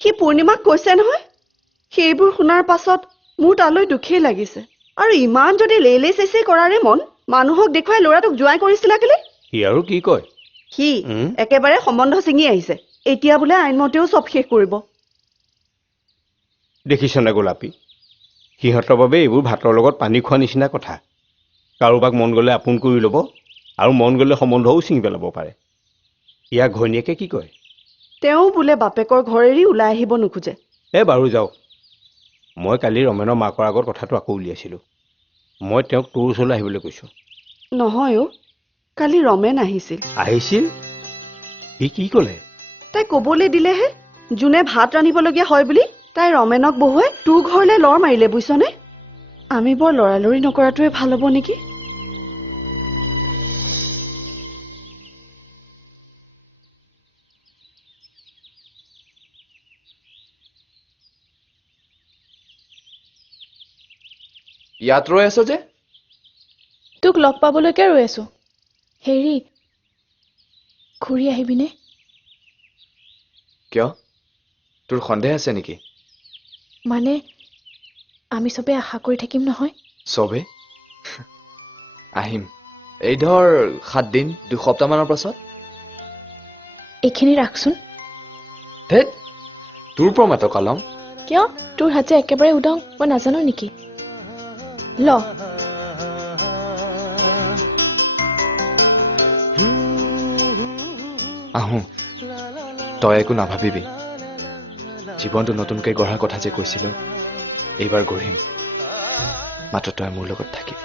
সি পূৰ্ণিমাক কৈছে নহয় সেইবোৰ শুনাৰ পাছত মোৰ তালৈ দুখেই লাগিছে আৰু ইমান যদি লেইলেই চেচেই কৰাৰে মন মানুহক দেখুৱাই ল'ৰাটোক জোৱাই কৰিছিলা কেলে সি আৰু কি কয় সি একেবাৰে সম্বন্ধ ছিঙি আহিছে এতিয়া বোলে আইনমতেও চব শেষ কৰিব দেখিছনে গোলাপী সিহঁতৰ বাবে এইবোৰ ভাতৰ লগত পানী খোৱা নিচিনা কথা কাৰোবাক মন গ'লে আপোন কৰি ল'ব আৰু মন গ'লে সম্বন্ধও ছিঙি পেলাব পাৰে ইয়াক ঘৈণীয়েকে কি কয় তেওঁ বোলে বাপেকৰ ঘৰ এৰি ওলাই আহিব নোখোজে বাৰু যাওক মই কালি ৰমেনৰ মাকৰ আগত কথাটো আকৌ উলিয়াইছিলোঁ মই তেওঁক তোৰ ওচৰলৈ আহিবলৈ কৈছোঁ নহয় অ কালি ৰমেন আহিছিল সি কি ক'লে তাই ক'বলৈ দিলেহে যোনে ভাত ৰান্ধিবলগীয়া হয় বুলি তাই ৰমেনক বহুৱাই তোৰ ঘৰলৈ লৰ মাৰিলে বুজিছনে আমি বৰ লৰালৰি নকৰাটোৱে ভাল হ'ব নেকি ইয়াত ৰৈ আছ যে তোক লগ পাবলৈকে ৰৈ আছো হেৰি ঘূৰি আহিবিনে কিয় তোৰ সন্দেহ আছে নেকি মানে আমি চবে আশা কৰি থাকিম নহয়? চবে আহিম। এই ধৰ 7 দিন 2 সপ্তাহমানৰ পাছত। এইখিনি ৰাখচোন। ধেত তোৰ পৰা মাত কালম। কিয় তোৰ হাত যে একেবাৰে উদাং মই নাজানো নেকি? ল আহোঁ, তই একো নাভাবিবি। জীৱনটো নতুনকৈ গঢ়াৰ কথা যে কৈছিলো, এইবাৰ গঢ়িম। মাত্ৰ তই মোৰ লগত থাকিবি।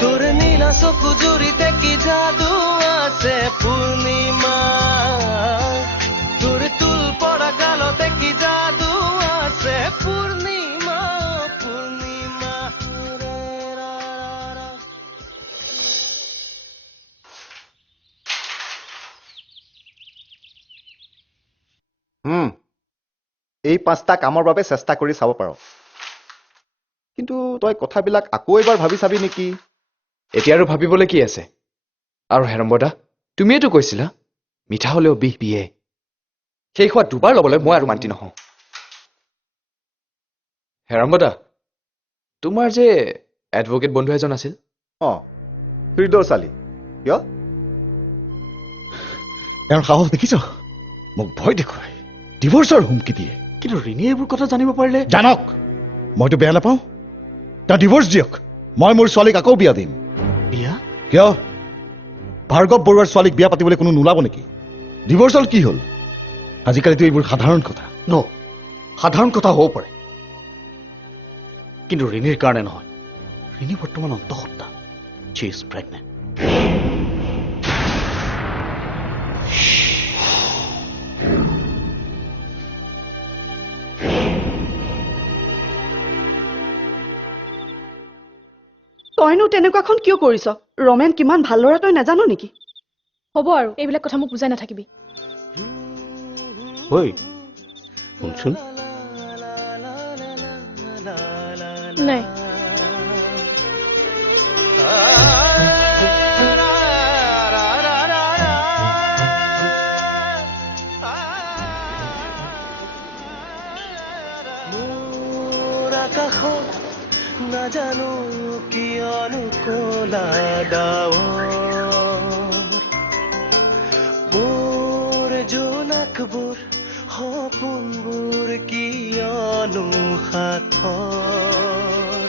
তোর নীলা চকু জুড়িতে কি জাদু আছে পূর্ণিমা, তোর তুল পড়া গালতে কি জাদু আছে পূর্ণিমা পূর্ণিমা। এই 5টা কামৰ বাবে চেষ্টা কৰি চাব পাৰ, কিন্তু তই কথাবিলাক আকৌ এবাৰ ভাবি চাবি নেকি? এতিয়া আৰু ভাবিবলৈ কি আছে? আৰু হেৰম্বদা, তুমিয়েতো কৈছিলা মিঠা হলেও বিষ বিয়ে। সেই সোৱাদ দুবাৰ ল'বলৈ মই আৰু মান্তি নহওঁ। হেৰম্বদা, তোমাৰ যে এডভকেট বন্ধু এজন আছিল। ফিৰদৌছ আলী। কিয়? তেওঁৰ সাহস দেখিছ? মোক ভয় দেখুৱাই ডিভোৰ্চৰ হুমকি দিয়ে। কিন্তু ৰিণীয়ে এইবোৰ কথা জানিব পাৰিলে? জানক, মইতো বেয়া নাপাওঁ। তেওঁ ডিভোৰ্চ দিয়ক, মই মোৰ ছোৱালীক আকৌ বিয়া দিম। বিয়া? কিয়? ভাৰ্গৱ বৰুৱাৰ ছোৱালীক বিয়া পাতিবলৈ কোনো নোলাব নেকি? ডিভোৰ্চ হ'ল কি হ'ল? আজিকালিতো এইবোৰ সাধাৰণ কথা। ন সাধাৰণ কথা হ'ব পাৰে, কিন্তু ৰিণীৰ কাৰণে নহয়। ৰিণী বৰ্তমান অন্তঃসত্ত্বা। শ্বি ইজ প্ৰেগনেণ্ট। তইনো তেনেকুৱাখন কিয় কৰিছ? ৰমেন কিমান ভাল ল'ৰা তই নাজানো নেকি? হ'ব আৰু এইবিলাক কথা মোক বুজাই নাথাকিবি। ঐ শুনচোন, নাই মোৰ আকাশত নাজানো কিয়নো কলা ডাৱৰ, মোৰ জোনাকবোৰ সপোনবোৰ কিয়নো সাঁথৰ,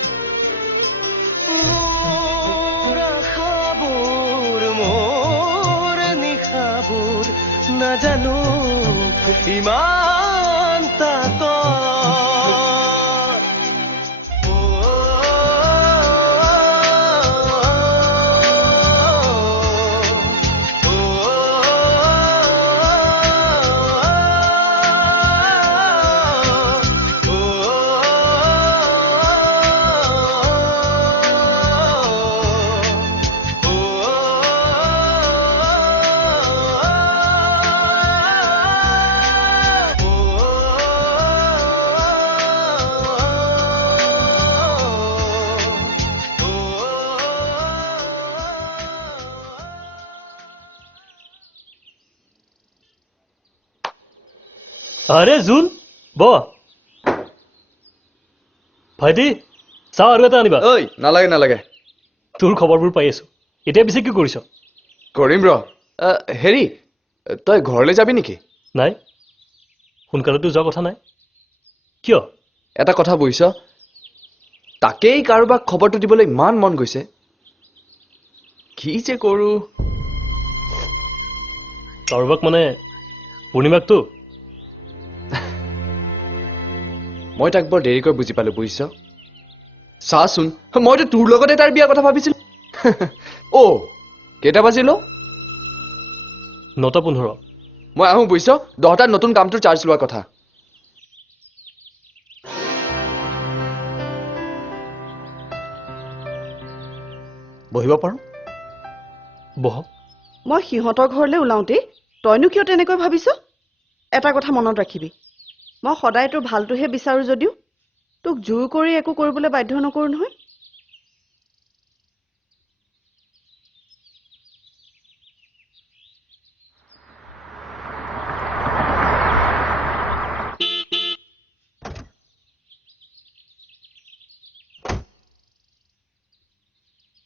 মোৰ আশাবোৰ মোৰ নিশাবোৰ নাজানো ইমান তাকৰ। আৰে জোন ব ভাইটি, চাহ আৰু এটা আনিবা। ঐ নালাগে নালাগে, তোৰ খবৰবোৰ পাই আছো। এতিয়া পিছে কি কৰিছ? কৰিম ৰ। হেৰি, তই ঘৰলৈ যাবি নেকি? নাই, সোনকালেতো যোৱা কথা নাই। কিয়? এটা কথা বুজিছ, তাকেই কাৰোবাক খবৰটো দিবলৈ ইমান মন গৈছে। কি যে কৰো। কাৰোবাক মানে পূৰ্ণিমাকতো? মই তাক বৰ দেৰিকৈ বুজি পালো বুজিছ। চাচোন, মইতো তোৰ লগতে তাৰ বিয়াৰ কথা ভাবিছিলো। কেইটা বাজিল? 9:15। মই আহোঁ বুজিছ, 10টাত নতুন কামটোৰ চাৰ্জ লোৱাৰ কথা। বহিব পাৰোঁ? বহক। মই সিহঁতৰ ঘৰলৈ ওলাওঁতে তইনো কিয় তেনেকৈ ভাবিছ? এটা কথা মনত ৰাখিবি, মই সদায় তোৰ ভালটোহে বিচাৰো যদিও তোক জোৰ কৰি একো কৰিবলৈ বাধ্য নকৰো নহয়।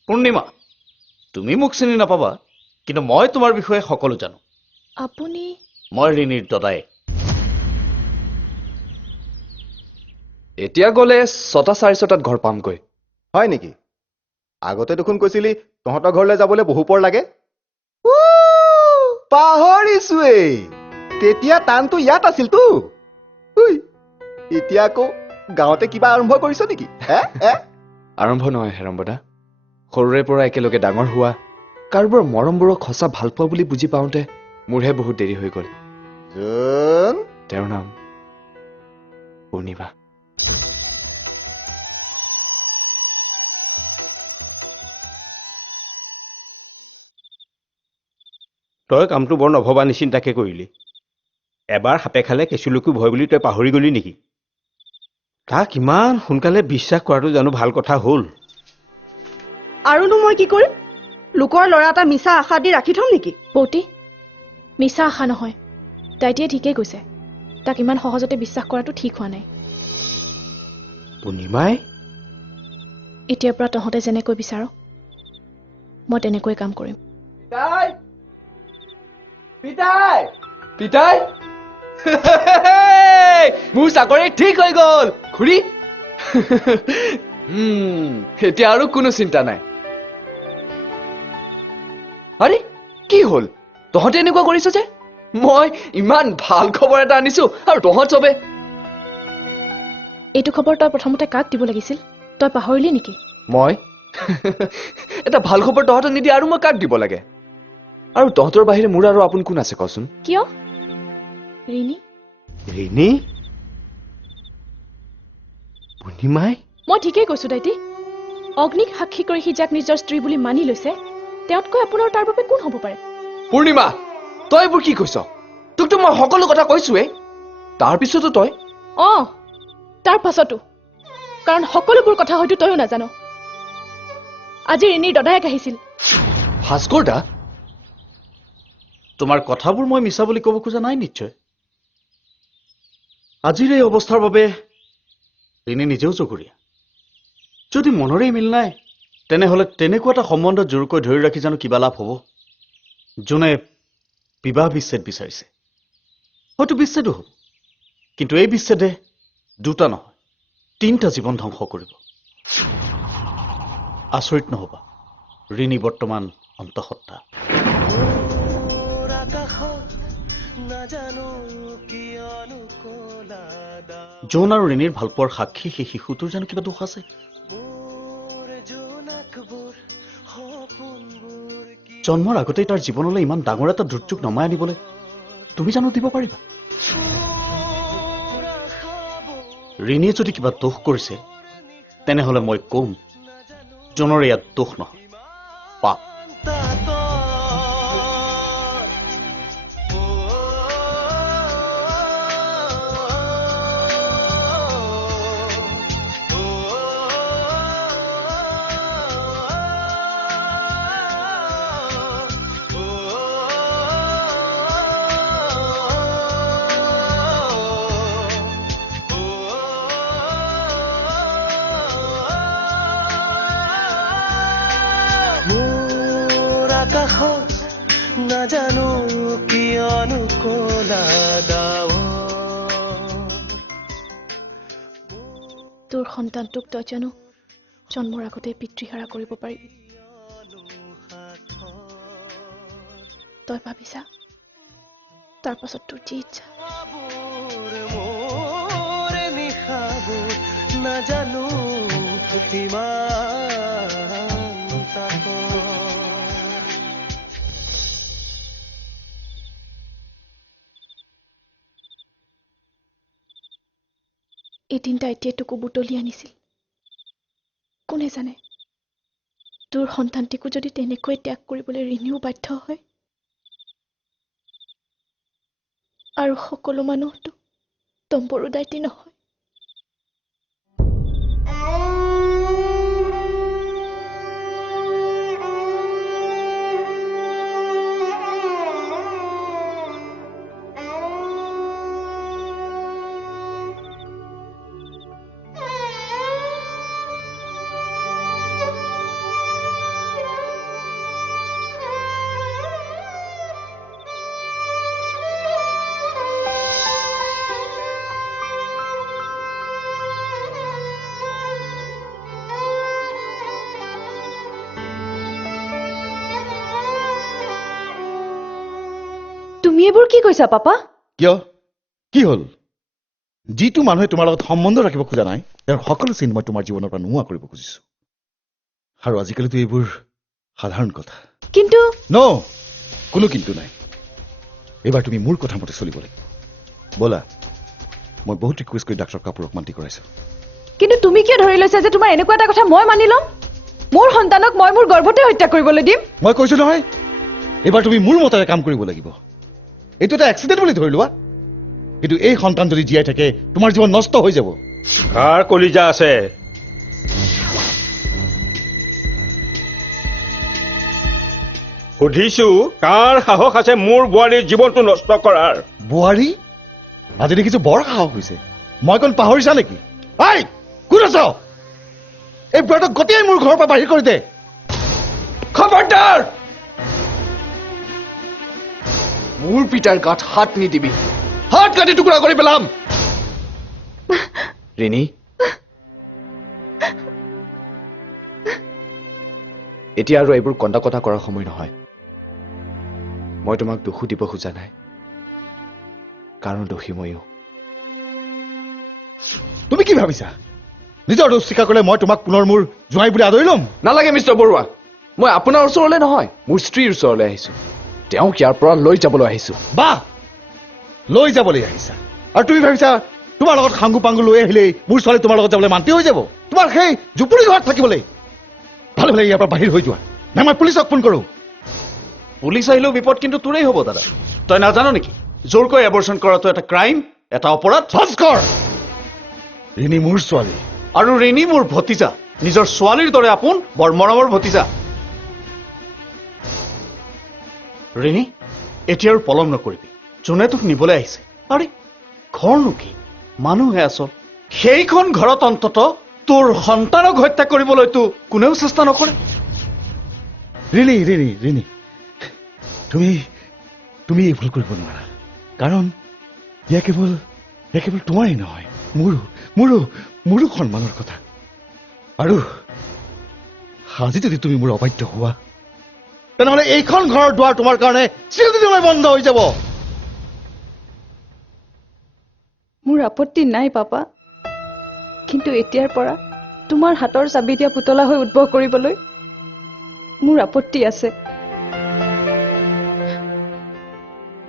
পূৰ্ণিমা, তুমি মোক চিনি নাপাবা, কিন্তু মই তোমাৰ বিষয়ে সকলো জানো। আপুনি মই ৰিণীৰ দদাই। এতিয়া গ'লে 6:30 ঘৰ পামগৈ। হয় নেকি? আগতে দেখোন কৈছিলি তহঁতৰ ঘৰলৈ যাবলৈ বহু পৰ লাগে। পাহৰিছোৱেই, তেতিয়া টানটো ইয়াত আছিলতো। এতিয়া আকৌ গাঁৱতে কিবা আৰম্ভ কৰিছ নেকি? আৰম্ভ নহয় হেৰম্বদা, সৰুৰে পৰা একেলগে ডাঙৰ হোৱা, কাৰোবাৰ মৰমবোৰক সঁচা ভাল পোৱা বুলি বুজি পাওঁতে মোৰহে বহুত দেৰি হৈ গ'ল। তেওঁৰ নাম পূৰ্ণিমা। তই কামটো বৰ নভবা নিচিন্তাকে কৰিলি। এবাৰ সাপে খালে কেঁচুলৈকো ভয় বুলি তই পাহৰি গলি নেকি? তাক ইমান সোনকালে বিশ্বাস কৰাটো জানো ভাল কথা হ'ল? আৰুনো মই কি কৰিম? লোকৰ ল'ৰা এটা মিছা আশা দি ৰাখি থম নেকি? বৌতি, মিছা আশা নহয়, তাইটিয়ে ঠিকেই কৈছে। তাক ইমান সহজতে বিশ্বাস কৰাটো ঠিক হোৱা নাই। পূৰ্ণিমাই এতিয়াৰ পৰা তহঁতে যেনেকৈ বিচাৰ মই তেনেকৈ কাম কৰিম। পিতাই মোৰ চাকৰি ঠিক হৈ গ'ল খুৰী। এতিয়া আৰু কোনো চিন্তা নাই। আৰে কি হ'ল, তহঁতে এনেকুৱা কৰিছ যে? মই ইমান ভাল খবৰ এটা আনিছো আৰু তহঁত চবে। এইটো খবৰ তই প্ৰথমতে কাক দিব লাগিছিল? তই পাহৰিলি নেকি? মই এটা ভাল খবৰ তহঁতক নিদি আৰু মই কাক দিব লাগে? আৰু তহঁতৰ বাহিৰে মোৰ আৰু আপোন কোন আছে কচোন? কিয়? ৰিণী? ৰিণী? পূৰ্ণিমাই? মই ঠিকেই কৈছো দাইটি। অগ্নিক সাক্ষী কৰি সি যাক নিজৰ স্ত্ৰী বুলি মানি লৈছে, তেওঁতকৈ আপোনাৰ তাৰ বাবে কোন হ'ব পাৰে? পূৰ্ণিমা, তই এইবোৰ কি কৈছ? তোকতো মই সকলো কথা কৈছোৱেই। তাৰপিছতো তই? তাৰ পাছতো, কাৰণ সকলোবোৰ কথা হয়তো তইও নাজানো। আজি ৰিণীৰ দদায়েক আহিছিল। ভাস্কৰ দা? তোমাৰ কথাবোৰ মই মিছা বুলি ক'ব খোজা নাই নিশ্চয়। আজিৰ এই অৱস্থাৰ বাবে ৰিণী নিজেও জগৰীয়া। যদি মনৰেই মিল নাই, তেনেহ'লে তেনেকুৱা এটা সম্বন্ধ জোৰকৈ ধৰি ৰাখি জানো কিবা লাভ হ'ব? যোনে বিবাহ বিচ্ছেদ বিচাৰিছে, হয়তো বিচ্ছেদো হ'ব, কিন্তু এই বিচ্ছেদে 2টা নহয় 3টা জীৱন ধ্বংস কৰিব। আচৰিত নহবা, ৰিণী বৰ্তমান অন্তঃসত্ত্বা। জোন আৰু ৰিণীৰ ভালপোৱাৰ সাক্ষী সেই শিশুটোৰ জানো কিবা দোষ আছে? জন্মৰ আগতেই তাৰ জীৱনলৈ ইমান ডাঙৰ এটা দুৰ্যোগ নমাই আনিবলৈ তুমি জানো দিব পাৰিবা? ৰিণীয়ে যদি কিবা দোষ কৰিছে, তেনেহ'লে মই কম জোনৰ ইয়াত দোষ নহয়, পাপ। নাজানো কিয়নো কলা তোৰ সন্তানটোক তই জানো জন্মৰ আগতে পিতৃহাৰা কৰিব পাৰিবি? তই ভাবিছা, তাৰ পাছত তোৰ যি ইচ্ছা। নাজানো এদিন তাইটিয়ে তোকো বুটলি আনিছিল। কোনে জানে, তোৰ সন্তানটিকো যদি তেনেকৈ ত্যাগ কৰিবলৈ ৰিণীও বাধ্য হয়, আৰু সকলো মানুহতো তম্বৰো দায়িত্ব নহয়। এইবোৰ কি কৈছা পাপা? কিয় কি হ'ল? যিটো মানুহে তোমাৰ লগত সম্বন্ধ ৰাখিব খোজা নাই তেওঁৰ সকলো চিন মই তোমাৰ জীৱনৰ পৰা নোহোৱা কৰিব খুজিছো। আৰু আজিকালিতো এইবোৰ সাধাৰণ কথা। কিন্তু ন কোনো কিন্তু নাই। এইবাৰ তুমি মোৰ কথা মতে চলিব লাগিব। ব'লা, মই বহুত ৰিকুৱেষ্ট কৰি ডাক্তৰ কাপুৰক মান্তি কৰাইছো। কিন্তু তুমি কিয় ধৰি লৈছা যে তোমাৰ এনেকুৱা এটা কথা মই মানি ল'ম? মোৰ সন্তানক মই মোৰ গৰ্ভতে হত্যা কৰিবলৈ দিম? মই কৈছো নহয়, এইবাৰ তুমি মোৰ মতেৰে কাম কৰিব লাগিব। এইটো এটা এক্সিডেণ্ট বুলি ধৰি লোৱা, কিন্তু এই সন্তান যদি জীয়াই থাকে তোমাৰ জীৱন নষ্ট হৈ যাব। কাৰ কলিজা আছে? সুধিছো, কাৰ সাহস আছে মোৰ বোৱাৰীৰ জীৱনটো নষ্ট কৰাৰ? বোৱাৰী? আজি দেখিছো বৰ সাহস হৈছে। মই কোন পাহৰিছা নেকি? আই কোন আছ? এই ব্ৰতক গতিয়াই মোৰ ঘৰৰ পৰা বাহিৰ কৰি দে। খবৰদাৰ! মোৰ পিতাৰ গাত হাত নিদিবি, হাত কাটি টুকুৰা কৰি পেলাম। ৰিণী, এতিয়া আৰু এইবোৰ কন্দা কটা কৰাৰ সময় নহয়। মই তোমাক দুখো দিব খোজা নাই, কাৰণ দোষী ময়ো। তুমি কি ভাবিছা নিজৰ দোষ স্বীকাৰ কৰিলে মই তোমাক পুনৰ মোৰ জোঁৱাই বুলি আদৰি ল'ম? নালাগে মিষ্টাৰ বৰুৱা, মই আপোনাৰ ওচৰলৈ নহয় মোৰ স্ত্ৰীৰ ওচৰলৈ আহিছো। তেওঁক ইয়াৰ পৰা লৈ যাবলৈ আহিছো। বাহ, লৈ যাবলৈ আহিছা। আৰু তুমি ভাবিছা তোমাৰ লগত সাংগু পাংগু লৈ আহিলেই মোৰ ছোৱালী তোমাৰ লগত যাবলৈ মান্তি হৈ যাব? তোমাৰ সেই জুপুৰি ঘৰত থাকিবলৈ? ভালে ভালে ইয়াৰ পৰা বাহিৰ হৈ যোৱা, নাই মই পুলিচক ফোন কৰো। পুলিচ আহিলেও বিপদ কিন্তু তোৰেই হ'ব দাদা। তই নাজানো নেকি জোৰকৈ এবৰ্চন কৰাটো এটা ক্ৰাইম, এটা অপৰাধ? ভাস্কৰ, ৰিণী মোৰ ছোৱালী। আৰু ৰিণী মোৰ ভতিজা, নিজৰ ছোৱালীৰ দৰে আপোন, বৰ মৰমৰ ভতিজা। ৰিণী, এতিয়া আৰু পলম নকৰিবি। যোনে তোক নিবলৈ আহিছে, আৰে ঘৰনো কি, মানুহে আচল। সেইখন ঘৰত অন্তত তোৰ সন্তানক হত্যা কৰিবলৈতো কোনেও চেষ্টা নকৰে। ৰিণী ৰিণী ৰিণী, তুমি এই ভুল কৰিব নোৱাৰা। কাৰণ এয়া কেৱল তোমাৰেই নহয়, মোৰো সন্মানৰ কথা। আৰু আজি যদি তুমি মোৰ অবাধ্য হোৱা তেনেহলে এইখন ঘৰৰ দুৱাৰ তোমাৰ কাৰণে চিৰদিনলৈ বন্ধ হৈ যাব। মোৰ আপত্তি নাই পাপা, কিন্তু এতিয়াৰ পৰা তোমাৰ হাতৰ চাবি দিয়া পুতলা হৈ উদ্ভৱ কৰিবলৈ মোৰ আপত্তি আছে।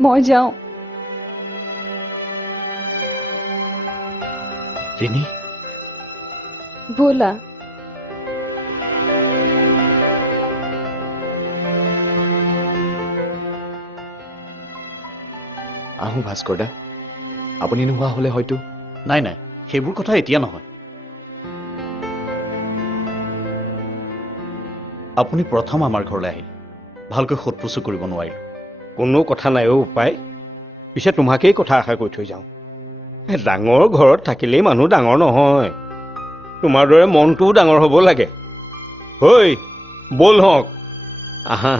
মই যাওঁ। ৰিণী, ব'লা। আহোঁ ভাস্কৰ দা, আপুনি নোহোৱা হলে হয়তো। নাই নাই, সেইবোৰ কথা এতিয়া নহয়। আপুনি প্ৰথম আমাৰ ঘৰলৈ আহিল, ভালকৈ সোধপোছো কৰিব নোৱাৰিলো। কোনো কথা নাই অ' উপায়। পিছে তোমাকেই কথা আশা কৰি থৈ যাওঁ। ডাঙৰ ঘৰত থাকিলেই মানুহ ডাঙৰ নহয়, তোমাৰ দৰে মনটোও ডাঙৰ হ'ব লাগে। ঐ ব'ল হওক, আহা।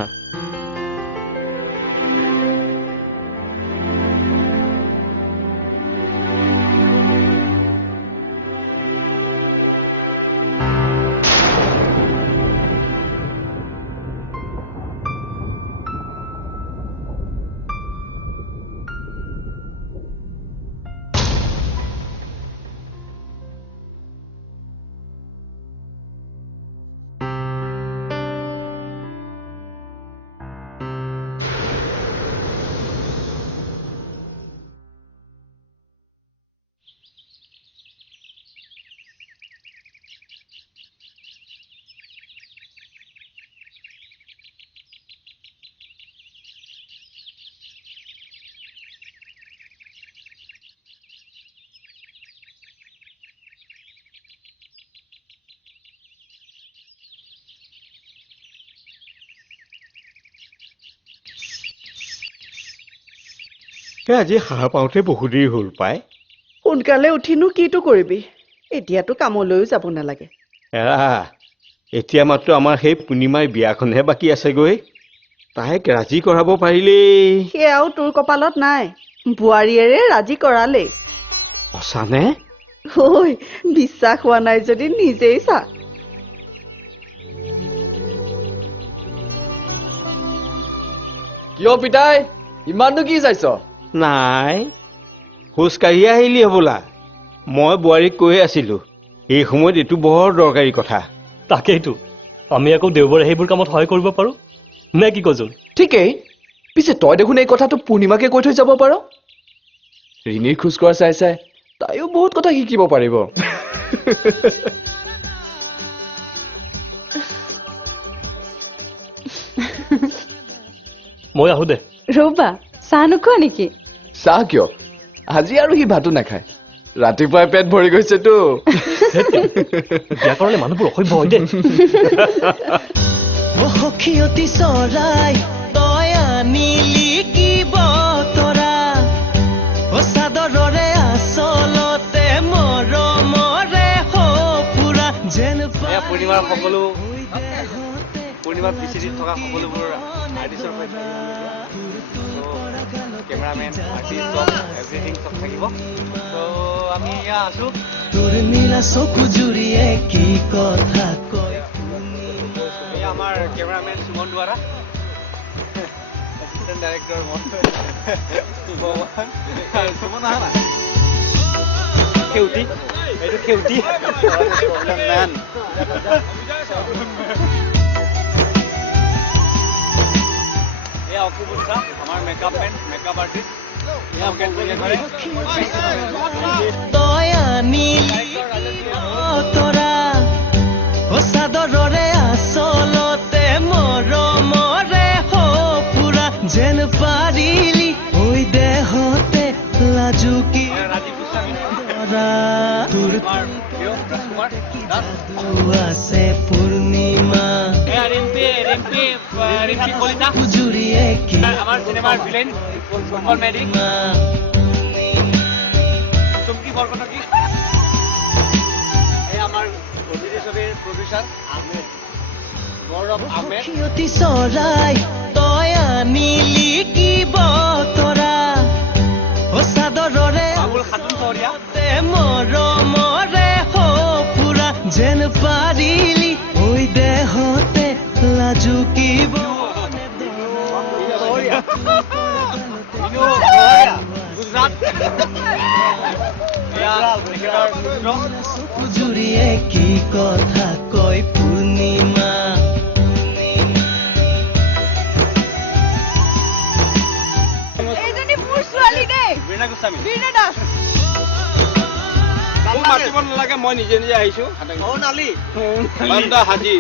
আজি সাৰ পাওঁতে বহু দেৰি হ'ল পাই। সোনকালে উঠিনো কিটো কৰিবি, এতিয়াতো কামলৈও যাব নালাগে। এৰা, এতিয়া মাত্ৰ আমাৰ সেই পূৰ্ণিমাৰ বিয়াখনহে বাকী আছেগৈ। তাইক ৰাজি কৰাব পাৰিলেই। সেয়াও তোৰ কপালত নাই, বোৱাৰীয়েৰে ৰাজি কৰালেই। সঁচানে? ঐ, বিশ্বাস হোৱা নাই যদি নিজেই চা। কিয় পিতাই, ইমাননো কি চাইছ নাই খোজকাঢ়ি আহিলি হ'বলা মই বোৱাৰীক কৈ আছিলো এই সময়ত এইটো বৰ দৰকাৰী কথা তাকেইতো আমি আকৌ দেওবাৰে সেইবোৰ কামত সহায় কৰিব পাৰোঁ নে কি কজোন ঠিকেই পিছে তই দেখোন এই কথাটো পূৰ্ণিমাকে কৈ থৈ যাব পাৰ ৰিণীৰ খোজ কৰা চাই চাই তাইও বহুত কথা শিকিব পাৰিব মই আহোঁ দে ৰ'বা চাহ নোখোৱা নেকি চাহ কিয় আজি আৰু সি ভাতো নাখায় ৰাতিপুৱাই পেট ভৰি গৈছেতো বিয়া কৰালে মানুহবোৰ অসভ্য হয় দে সখীয়তী চৰাই তই আনিলি কি বতৰা চাদৰৰে আচলতে মৰমৰে সপুৰা যেন পূৰ্ণিমাৰ সকলো পূৰ্ণিমাৰ পিছিৰিত থকা সকলোবোৰ আৰ্টিষ্টৰ কেমেৰামেন আৰ্টিষ্ট চব এভৰিথিং চব থাকিব তো আমি এয়া আছোঁ তোৰ নীলা চকু জুৰিয়ে কি কথা কয় এয়া আমাৰ কেমেৰামেন সুমন দুৱাৰা এছিষ্টেণ্ট ডাইৰেক্টৰ সুমন আহা না খেউতি এইটো খেউতি মেন এয়া অকুবুল শাহ আমাৰ মেকআপ মেন মেকআপ আৰ্টিষ্ট তই আনিলি তৰা চাদৰৰে আচলতে মৰমৰে সপুৰা যেন পাৰিলি ঐ দেহতে লাজুকি তোৰ আছে পূৰ্ণিমা জুৰিয়ে কি আমাৰ চিনেমাৰ ভিলেন ফুটবল মেডিক চুমকি বৰকটকী এই আমাৰ অভিজিৎ ছবিৰ প্ৰডিউচাৰ আহমেদ গৌৰৱ আহমেদ সখীয়তী চৰাই তই আনিলি কি বতৰা চাদৰৰে বাবুল খাতুন চহৰীয়া মৰমৰে সপুৰা যেন পাৰিলি ঐ দেহতে লাজুকিব গুজৰাট জুৰিয়ে কি কথা কয় পূৰ্ণিমা এইজনী মোৰ ছোৱালী দেই বীণা গোস্বামী বীণা দাস মোক মাতিব নালাগে মই নিজে নিজে আহিছো নালি হাজি